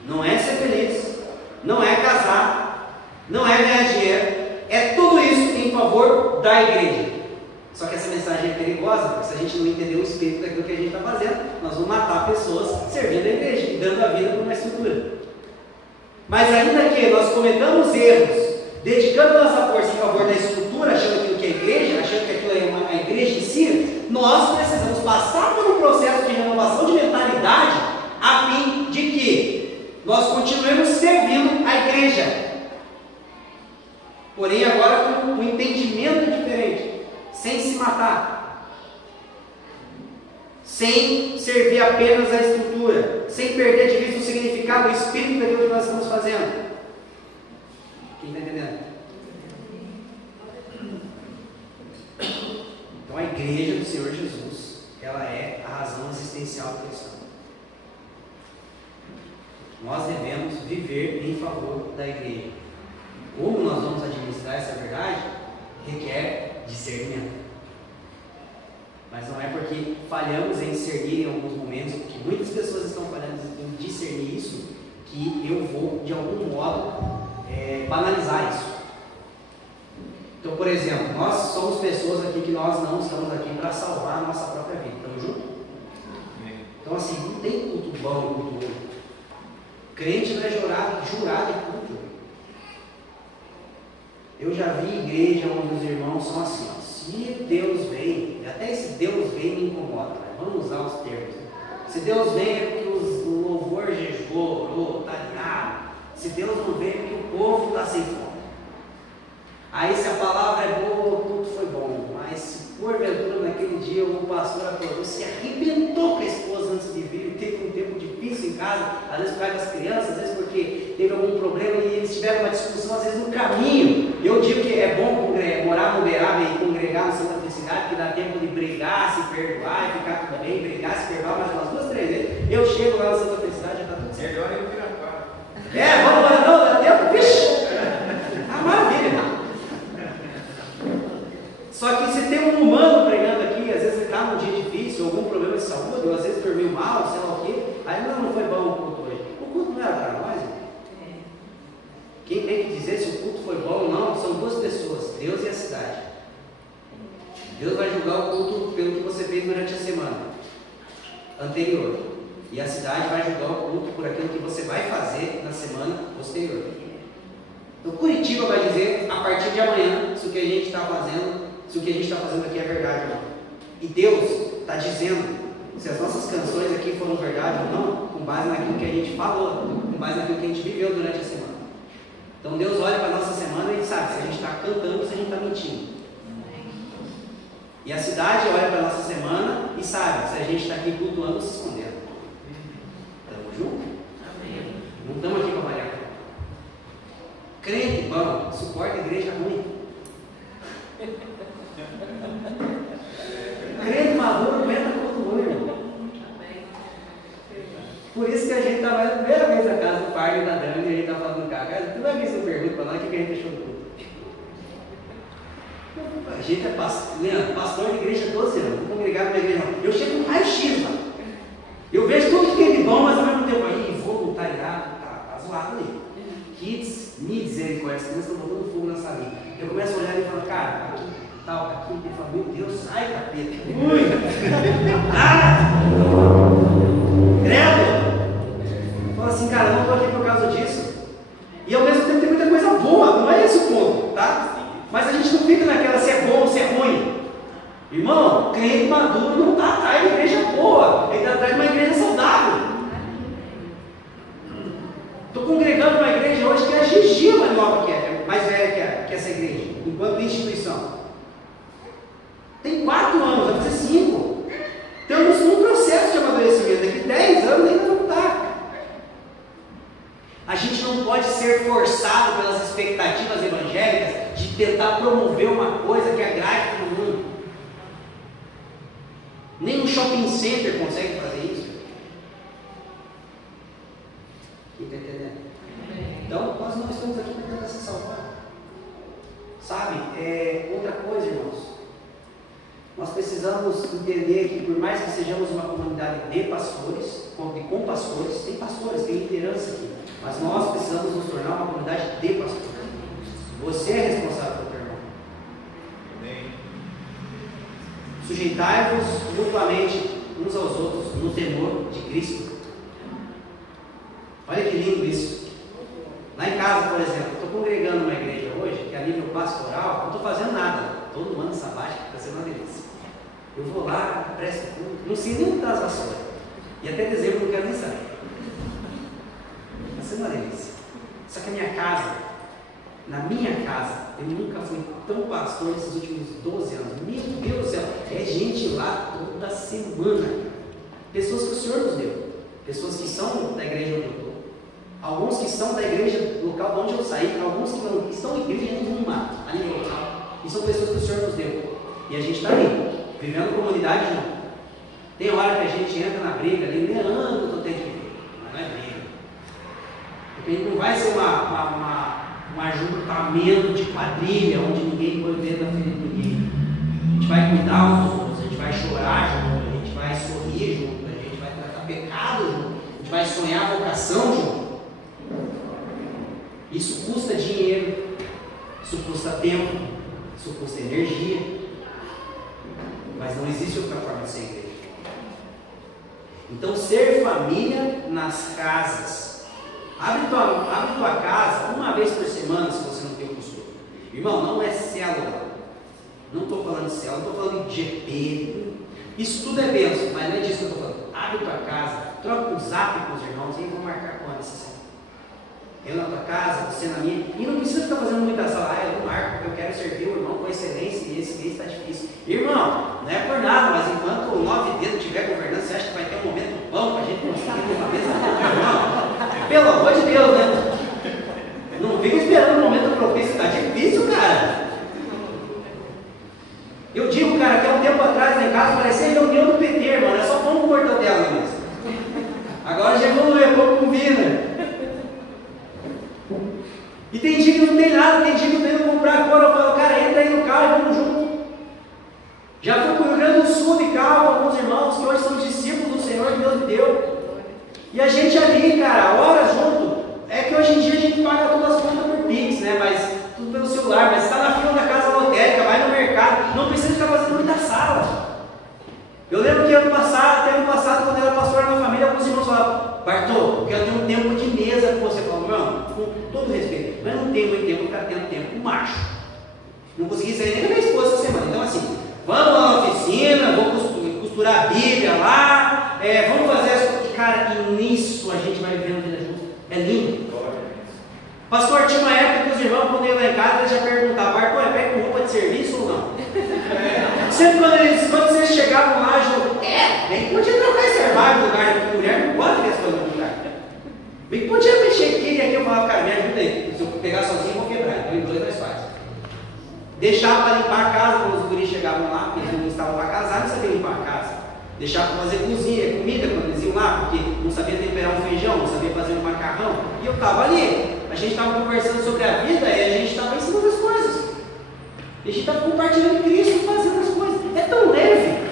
Não é ser feliz, não é casar, não é ganhar dinheiro, é tudo isso em favor da igreja. Só que essa mensagem é perigosa, porque se a gente não entender o espírito daquilo que a gente está fazendo, nós vamos matar pessoas servindo a igreja e dando a vida para uma estrutura. Mas ainda que nós cometamos erros, dedicando nossa força em favor da estrutura, achando aquilo que é igreja, achando que aquilo é a igreja em si, nós precisamos passar por um processo de renovação de mentalidade, a fim de que nós continuemos servindo a igreja. Porém agora com um entendimento diferente, sem se matar, sem servir apenas a estrutura, sem perder de vista o significado, o espírito daquilo que nós estamos fazendo. Quem está entendendo? Então a igreja do Senhor Jesus, ela é a razão existencial do cristão. Nós devemos viver em favor da igreja. Como nós vamos administrar essa verdade, requer discernimento. Mas não é porque falhamos em discernir em alguns momentos, porque muitas pessoas estão falhando em discernir isso, que eu vou, de algum modo, banalizar isso. Então, por exemplo, nós somos pessoas aqui que nós não estamos aqui para salvar a nossa própria vida. Estamos juntos? Então, assim, não tem culto bom, culto ruim. Crente não é jurado de culto. Eu já vi igreja onde os irmãos são assim, ó, se Deus vem, até esse Deus vem me incomoda, né? Vamos usar os termos. Se Deus vem é porque o louvor jejuou, orou, está ligado. Se Deus não vem é porque o povo está sem fome. Aí se a palavra é boa, tudo foi bom, mas se porventura naquele dia o pastor acordou, se arrebentou com a esposa antes de vir, teve um tempo difícil em casa, às vezes por causa das crianças, às vezes porque teve algum problema e eles tiveram uma discussão, às vezes no caminho. Eu digo que é bom morar no Uberaba e congregar no Santa Felicidade, que dá tempo de brigar, se perdoar e ficar tudo bem, brigar, se perdoar mais umas 2, 3 vezes. Eu chego lá no Santa Felicidade e já está tudo certo. Melhor eu virar para. Vamos lá, não, dá tempo, vixe! Ah, maravilha! Só que se tem um humano pregando aqui, às vezes ele está num dia difícil, algum problema de saúde, ou às vezes dormiu mal, sei lá o quê, aí não foi bom o culto hoje. O culto não era para nós, irmão. Quem tem que dizer se o culto foi bom ou não, são duas pessoas, Deus e a cidade. Deus vai julgar o culto pelo que você fez durante a semana anterior. E a cidade vai julgar o culto por aquilo que você vai fazer na semana posterior. Então Curitiba vai dizer, a partir de amanhã, se o que a gente está fazendo, se o que a gente está fazendo aqui é verdade ou não. E Deus está dizendo se as nossas canções aqui foram verdade ou não, com base naquilo que a gente falou, com base naquilo que a gente viveu durante a semana. Então Deus olha para a nossa semana e sabe se a gente está cantando ou se a gente está mentindo. E a cidade olha para a nossa semana e sabe se a gente está aqui cultuando ou se escondendo. Estamos juntos? Não estamos aqui para variar. Crente bom suporta a igreja ruim. Crente maduro aguenta todo mundo, irmão. Por isso que a gente estava na primeira vez na casa do pai e da Dani e a gente estava falando no carro. Cara, toda vez que você pergunta para nós o que a gente achou do culto. A gente é pastor de igreja há 12 anos, não congregado na igreja não. Eu chego no raio-x lá. Eu vejo tudo que tem de bom, mas ao mesmo tempo aí, voluntariado, tá zoado ali. Kids, misericórdia, as crianças estão botando fogo na salinha. Eu começo a olhar e falo, cara, aqui, tal, aqui, ele fala, meu Deus, sai capeta. Ui! Credo! Fala assim, cara, eu não estou aqui por causa disso. E ao mesmo tempo tem muita coisa boa, não é esse o ponto, tá? Mas a gente não fica naquela se é bom ou se é ruim. Irmão, crente maduro não está atrás de uma igreja boa, ele está atrás de uma igreja saudável. Estou congregando uma igreja hoje que é Gigi mais nova que mais velha que essa igreja, enquanto instituição? Tem 4 anos, vai fazer 5. Estamos num processo de amadurecimento. Daqui 10 anos ainda vamos estar. A gente não pode ser forçado pelas expectativas evangélicas de tentar promover uma coisa que agrade todo mundo. Nem um shopping center consegue fazer isso. Quem está entendendo? Então, nós não estamos aqui para tentar se salvar. Sabe? Outra coisa, irmãos. Nós precisamos entender que, por mais que sejamos uma comunidade de pastores, com pastores, tem pastores, tem liderança aqui, mas nós precisamos nos tornar uma comunidade de pastores. Você é responsável pelo teu irmão. Sujeitai-vos mutuamente uns aos outros no temor de Cristo. Olha que lindo isso. Lá em casa, por exemplo, eu estou congregando uma igreja hoje, que a nível pastoral, não estou fazendo nada. Todo ano sabático, está sendo uma delícia. Eu vou lá, presto culto, não sei nem onde está as vassouras. E até dezembro eu não quero nem saber. Está sendo uma delícia. Só que na minha casa, eu nunca fui tão pastor nesses últimos 12 anos. Meu Deus do céu, é gente lá toda semana. Pessoas que o Senhor nos deu. Pessoas que são da igreja onde eu estou. Alguns que são da igreja local de onde eu saí. Alguns que não estão em igreja nenhuma a nível local. E são pessoas que o Senhor nos deu. E a gente está ali, vivendo comunidade junto. Tem hora que a gente entra na briga ali, Leandro, tu tem que ver. Mas não é briga. Porque não vai ser um ajuntamento de quadrilha onde ninguém põe o dedo na ferida de ninguém. A gente vai cuidar uns dos outros, a gente vai chorar junto, a gente vai sorrir junto, a gente vai tratar pecado junto, a gente vai sonhar vocação junto. Isso custa dinheiro, isso custa tempo, isso custa energia, mas não existe outra forma de ser igreja. Então, ser família nas casas. Abre tua casa uma vez por semana, se você não tem o costume. Irmão, não é célula. Não estou falando de célula, não estou falando de GP. Isso tudo é bênção, mas não é disso que eu estou falando. Abre tua casa, troca um zap com os irmãos e vão marcar quando essa semana. Eu na tua casa, você na minha. E não precisa ficar fazendo muita sala. Eu não marco, porque eu quero servir o irmão com excelência e esse mês está difícil. Irmão, não é por nada, mas enquanto o 9 dedos estiver governando, você acha que vai ter um momento bom para a gente conseguir ter uma mesa? Não. Pelo amor de Deus, né? Não fica esperando o momento propício, está difícil, cara. Eu digo, cara, que há um tempo atrás lá em casa parecia reunião do PT, irmão. É só pão com mortadela mesmo. Agora já evoluiu, pão com vina. E tem dia que não tem nada, tem dia que eu tenho que comprar agora. Eu falo, cara, entra aí no carro e vamos junto. Já fui para o Rio Grande do Sul de carro com alguns irmãos que hoje são discípulos do Senhor que Deus me deu. E a gente ali, cara, ora junto. É que hoje em dia a gente paga todas as contas por Pix, né? Mas tudo pelo celular. Mas está na fila da casa lotérica, vai no mercado, não precisa ficar fazendo muita sala. Eu lembro que até ano passado, quando eu era pastor na família, alguns irmãos falavam, Bartô, eu quero ter um tempo de mesa com você. Eu falo, irmão, com todo respeito, mas não tenho muito tempo para ficar tendo tempo com macho. Não consegui sair nem com a minha esposa essa semana. Então assim, vamos lá na oficina, vou costurar a Bíblia lá, vamos fazer as coisas. Cara, e nisso a gente vai vivendo vida junto. É lindo. Pastor, tinha uma época que os irmãos, quando iam lá em casa, eles já perguntavam, Bartô, pega com roupa de serviço ou não? Sempre quando vocês chegavam lá, bem que podia trocar esse armário do lugar, porque mulher não gosta dessas coisas no lugar. Bem que podia mexer aqui e aqui, eu falava, cara, me ajuda aí. Se eu pegar sozinho, eu vou quebrar. Então, em 2 nós faz. Deixava para limpar a casa quando os guris chegavam lá, porque eles não estavam para casar, não sabiam limpar a casa. Deixava para fazer comida quando eles iam lá, porque não sabia temperar um feijão, não sabia fazer um macarrão. E eu estava ali. A gente estava conversando sobre a vida e a gente estava ensinando as coisas. E a gente estava compartilhando Cristo, fazendo as coisas. É tão leve.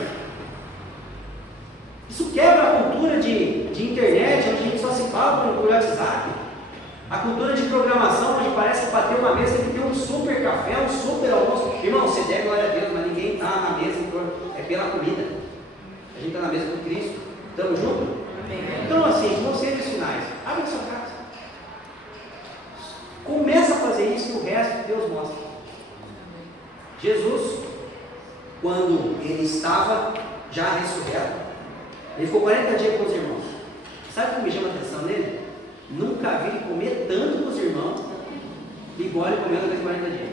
Isso quebra a cultura de internet, onde a gente só se fala por WhatsApp. A cultura de programação, onde parece que para ter uma mesa tem que ter um super café, um super almoço. Irmão, você der glória a Deus, mas ninguém está na mesa é pela comida. A gente está na mesa com Cristo. Estamos juntos? Então, assim, conselhos finais. Abre a sua casa. Começa a fazer isso e o resto Deus mostra. Jesus, quando ele estava já ressurreto, ele ficou 40 dias com os irmãos. Sabe o que me chama a atenção nele? Nunca vi ele comer tanto com os irmãos Igual ele comeu naqueles 40 dias.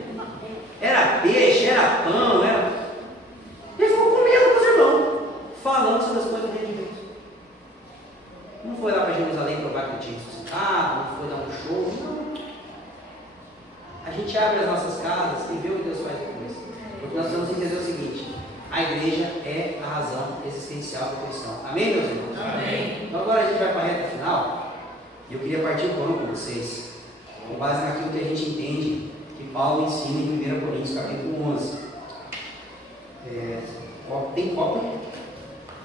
Era peixe, era pão, era... Ele ficou comendo com os irmãos, falando sobre as coisas do reino de Deus. Não foi lá para Jerusalém provar que tinha ressuscitado, não foi dar um show, não. A gente abre as nossas casas e vê o que Deus faz depois. Porque nós temos que entender o seguinte: a igreja é a razão existencial do cristão. Amém, meus irmãos? Amém. Então agora a gente vai para a reta final. E eu queria partir o pano com vocês, com base naquilo que a gente entende que Paulo ensina em 1 Coríntios capítulo 11. Tem copo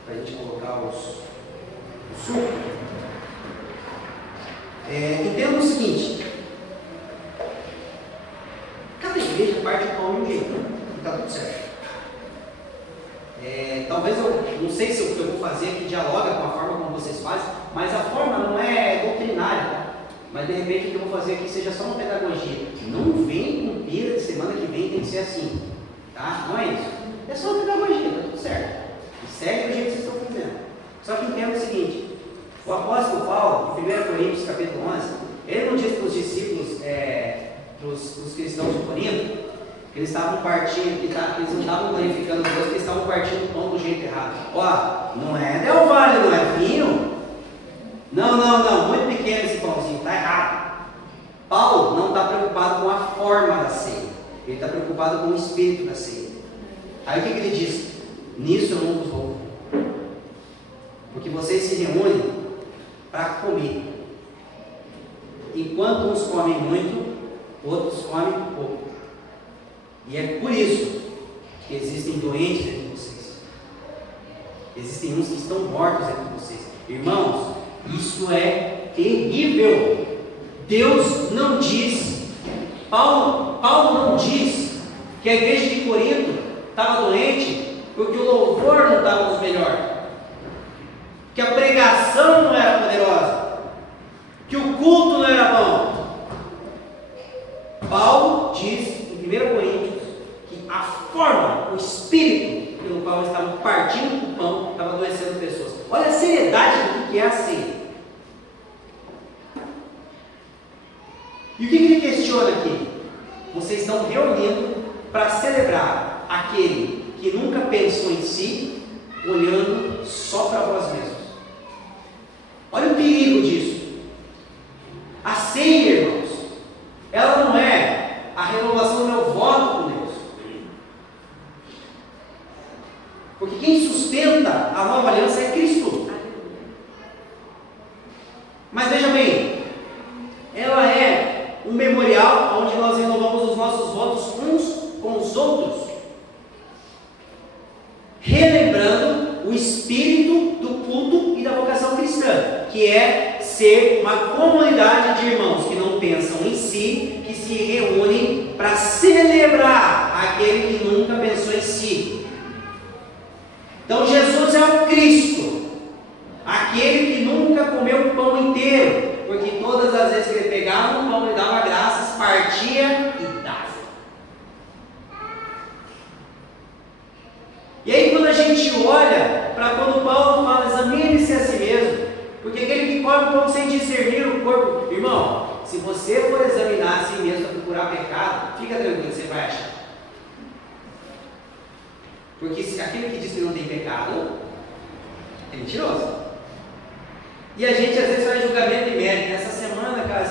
para a gente colocar o suco. Entenda o seguinte: cada igreja parte o pão de um jeito e está tudo certo. Talvez eu não sei se o que eu vou fazer aqui dialoga com a forma como vocês fazem, mas a forma não é doutrinária, tá? Mas de repente o que eu vou fazer aqui seja só uma pedagogia. Não vem com pira de semana que vem tem que ser assim, tá? Não é isso. É só uma pedagogia, tá tudo certo. E segue do jeito que vocês estão fazendo. Só que entenda o seguinte: o apóstolo Paulo, em 1 Coríntios capítulo 11, ele não diz para os discípulos, para os cristãos de Corinto, que eles estavam partindo, que eles não estavam glorificando Deus, que eles estavam partindo o pão do jeito errado. Ó, não é Del Valle, não é vinho. Não, muito pequeno esse pãozinho, está errado. Paulo não está preocupado com a forma da ceia, ele está preocupado com o espírito da ceia. Aí o que ele diz? Nisso eu não vos vou, porque vocês se reúnem para comer. Enquanto uns comem muito, outros comem pouco. E é por isso que existem doentes entre vocês. Existem uns que estão mortos entre vocês. Irmãos, isso é terrível. Deus não diz, Paulo não diz que a igreja de Corinto estava doente porque o louvor não estava nos melhores, que a pregação não era poderosa, que o culto não era bom. Paulo diz em 1 Coríntios que a forma, o espírito pelo qual eles estavam partindo o pão estava adoecendo pessoas. Olha a seriedade do que é a ceia. E o que ele questiona aqui? Vocês estão reunindo para celebrar aquele que nunca pensou em si, olhando só para vós mesmos. Olha o perigo disso. A ceia, irmãos, ela não é a renovação do meu voto com Deus. Porque quem sustenta a nova aliança é Cristo. Mas veja bem, ela é um memorial onde nós renovamos os nossos votos uns com os outros, relembrando o espírito do culto e da vocação cristã, que é ser uma comunidade de irmãos que não pensam em si, que se reúnem para celebrar aquele que nunca pensou em si. Então Jesus é o Cristo, aquele que nunca comeu o pão inteiro, porque todas as vezes que ele pegava o pão, ele dava graças, partia e dava. E aí quando a gente olha para quando Paulo fala, examine-se a si mesmo, porque aquele que come o pão sem discernir o corpo, irmão, se você for examinar a si mesmo para procurar pecado, fica tranquilo, você vai achar. Porque aquele que diz que não tem pecado é mentiroso. E a gente às vezes faz julgamento de mérito. Essa semana, cara,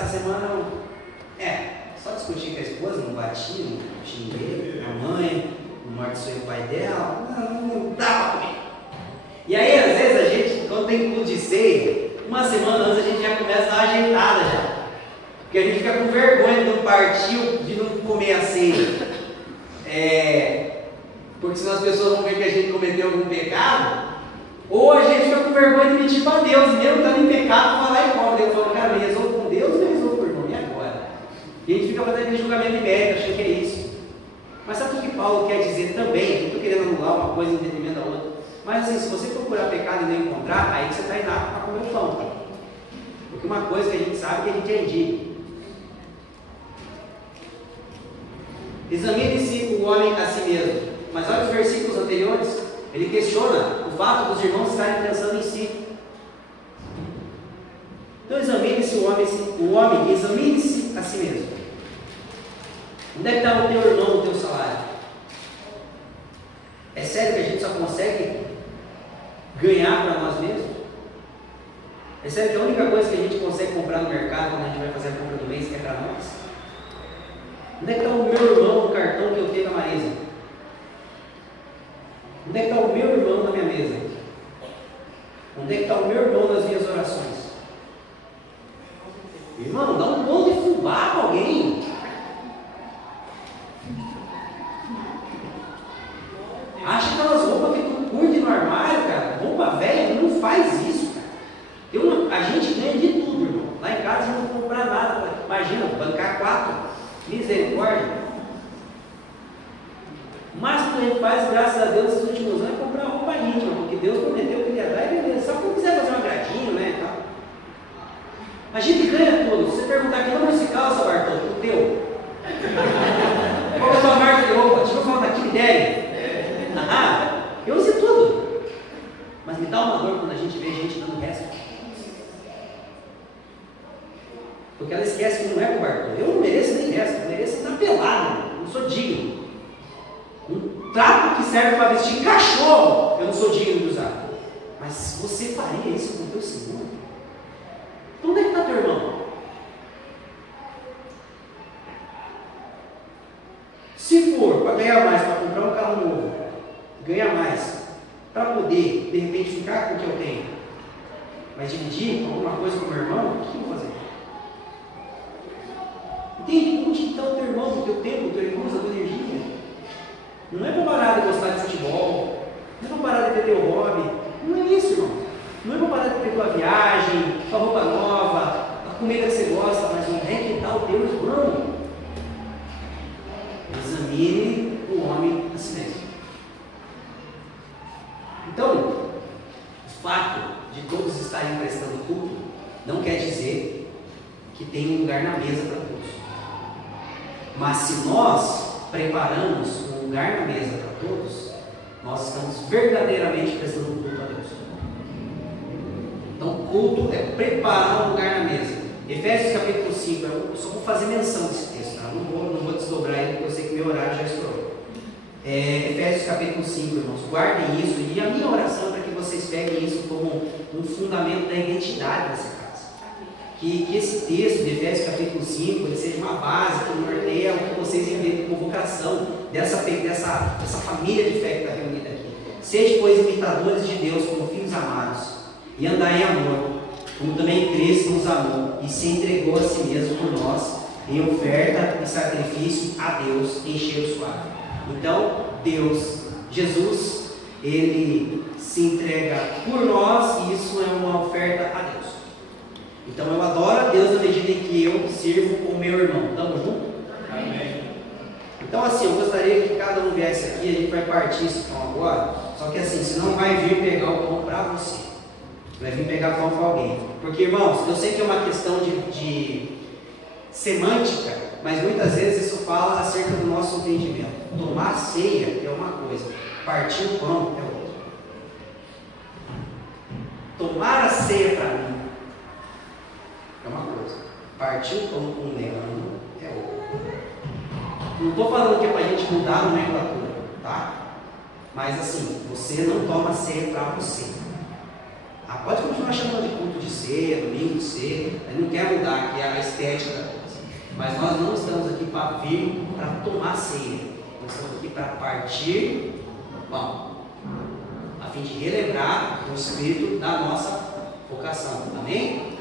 só discutir com a esposa, não bati, não xinguei, a mãe, não amaldiçoei o pai dela, não dá para comer. E aí às vezes a gente, quando tem culto de ceia, uma semana antes a gente já começa a dar uma ajeitada já. Porque a gente fica com vergonha de não partir, de não comer a ceia. Porque senão as pessoas vão ver que a gente cometeu algum pecado, ou a gente fica com vergonha de mentir para Deus, mesmo estando em pecado, falar e come. Eu falo, cara, me resolvo com Deus, me resolvo com o irmão, e agora? E a gente fica fazendo aquele julgamento de mérito, achando que é isso. Mas sabe o que Paulo quer dizer também? Eu não estou querendo anular uma coisa em detrimento da outra. Mas assim, se você procurar pecado e não encontrar, aí você está inapto para comer o pão. Porque uma coisa que a gente sabe é que a gente é indigno. Examine-se o homem a si mesmo. Mas olha os versículos anteriores, ele questiona o fato dos irmãos estarem pensando em si. Então examine-se o homem, examine-se a si mesmo. Onde é que está o teu irmão, o teu salário? É sério que a gente só consegue ganhar para nós mesmos? É sério que a única coisa que a gente consegue comprar no mercado quando a gente vai fazer a compra do mês é para nós? Onde é que está o meu irmão no cartão que eu tenho na Marisa? Onde é que está o meu irmão na minha mesa? Onde é que está o meu irmão nas minhas orações? Irmão, dá um bom de fubá para alguém. Acha aquelas roupas que tu curte no armário, cara. Roupa velha, não faz isso, cara. A gente ganha de tudo, irmão. Lá em casa a gente não compra nada. Imagina, bancar 4. Misericórdia. O máximo que a gente faz, graças a Deus, nesses últimos anos é comprar roupa íntima, porque Deus prometeu que ele ia dar e beleza. Só que eu quiser fazer um agradinho, né? Tal. A gente ganha tudo. Se você perguntar aqui, não se calça, Bartol, o teu. Qual é a tua marca de roupa? Deixa eu falar daqui, ideia. Eu uso tudo. Mas me dá uma dor quando a gente vê gente dando resto. Porque ela esquece que não é com o Bartol. Eu não mereço nem resto, eu mereço estar pelado, eu não sou digno. Um trapo que serve para vestir cachorro, eu não sou digno de usar. Mas você faria isso com o teu Senhor? Então onde é que está teu irmão? Se for para ganhar mais, para comprar um carro novo, ganhar mais, para poder, de repente, ficar com o que eu tenho, mas dividir alguma coisa com o meu irmão, o que eu vou fazer? Entende? Onde está o teu irmão, o teu tempo, o teu recurso, a tua energia? Não é para parar de gostar de futebol, não é para parar de ter teu hobby, não é isso, irmão. Não é para parar de ter tua viagem, tua roupa nova, a comida que você gosta, mas onde é que está o teu irmão? Examine o homem a si mesmo. Então, o fato de todos estarem prestando culto não quer dizer que tem um lugar na mesa para todos. Mas se nós preparamos um lugar na mesa para todos, nós estamos verdadeiramente prestando culto a Deus. Então, culto é preparar um lugar na mesa. Efésios capítulo 5, eu só vou fazer menção desse texto, tá? Não vou desdobrar ele, porque eu sei que meu horário já estourou. Efésios capítulo 5, irmãos, guardem isso, e a minha oração é para que vocês peguem isso como um fundamento da identidade dessa casa. Que esse texto de Efésios capítulo 5 ele seja uma base que norteia o que vocês entendem como vocação dessa família de fé que está reunida aqui. Sede, pois, imitadores de Deus como filhos amados, e andai em amor, como também Cristo nos amou e se entregou a si mesmo por nós, em oferta e sacrifício a Deus em cheiro suave. Então, Deus, Jesus, Ele se entrega por nós e isso é uma oferta a Deus. Então, eu adoro a Deus na medida em que eu sirvo o meu irmão. Estamos juntos? Amém. Então, assim, eu gostaria que cada um viesse aqui, a gente vai partir esse pão agora, só que assim, você não vai vir pegar o pão para você, vai vir pegar pão para alguém. Porque, irmãos, eu sei que é uma questão de semântica, mas muitas vezes isso fala acerca do nosso entendimento. Tomar ceia é uma coisa, partir o pão é outra. Tomar a ceia para mim é uma coisa, partir o pão com o Leandro é outra. Não estou falando que é para a gente mudar a nomenclatura, tá? Mas assim, você não toma ceia para você. Pode continuar chamando de culto de ceia, domingo de ceia, a gente não quer mudar aqui a estética da coisa. Mas nós não estamos aqui para vir para tomar ceia, nós estamos aqui para partir o pão, a fim de relembrar o espírito da nossa vocação, amém?